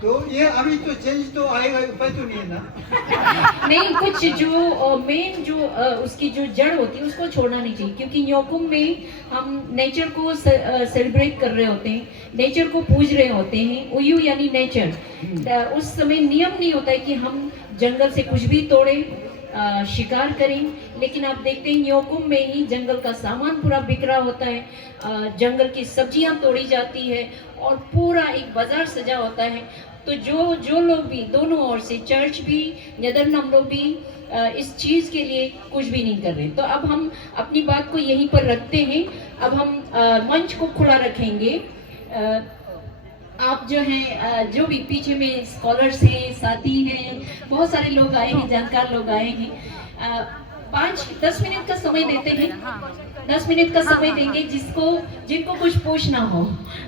तो ये अभी तो चेंज तो आएगा, उपाय तो नहीं है ना। नहीं, कुछ जो मेन जो उसकी जो जड़ होती है उसको छोड़ना नहीं चाहिए, क्योंकि न्योकुम में हम नेचर को सेलिब्रेट कर रहे होते हैं, नेचर को पूज रहे होते हैं। उयू यानी नेचर। उस समय नियम नहीं होता है कि हम जंगल से कुछ भी तोड़ें, शिकार करें, लेकिन आप देखते हैं न्योकुम में ही जंगल का सामान पूरा बिखरा होता है, जंगल की सब्जियां तोड़ी जाती है और पूरा एक बाजार सजा होता है। तो जो लोग भी दोनों ओर से, चर्च भी, नेदरलैंड लोग भी इस चीज़ के लिए कुछ भी नहीं कर रहे। तो अब हम अपनी बात को यहीं पर रखते हैं। अब हम मंच को खुला रखेंगे। आप जो हैं, जो भी पीछे में स्कॉलर्स हैं, साथी हैं, बहुत सारे लोग आए हैं, जानकार लोग आए हैं। 5-10 मिनट का समय देते हैं, 10 मिनट का समय देंगे जिनको कुछ पूछना हो।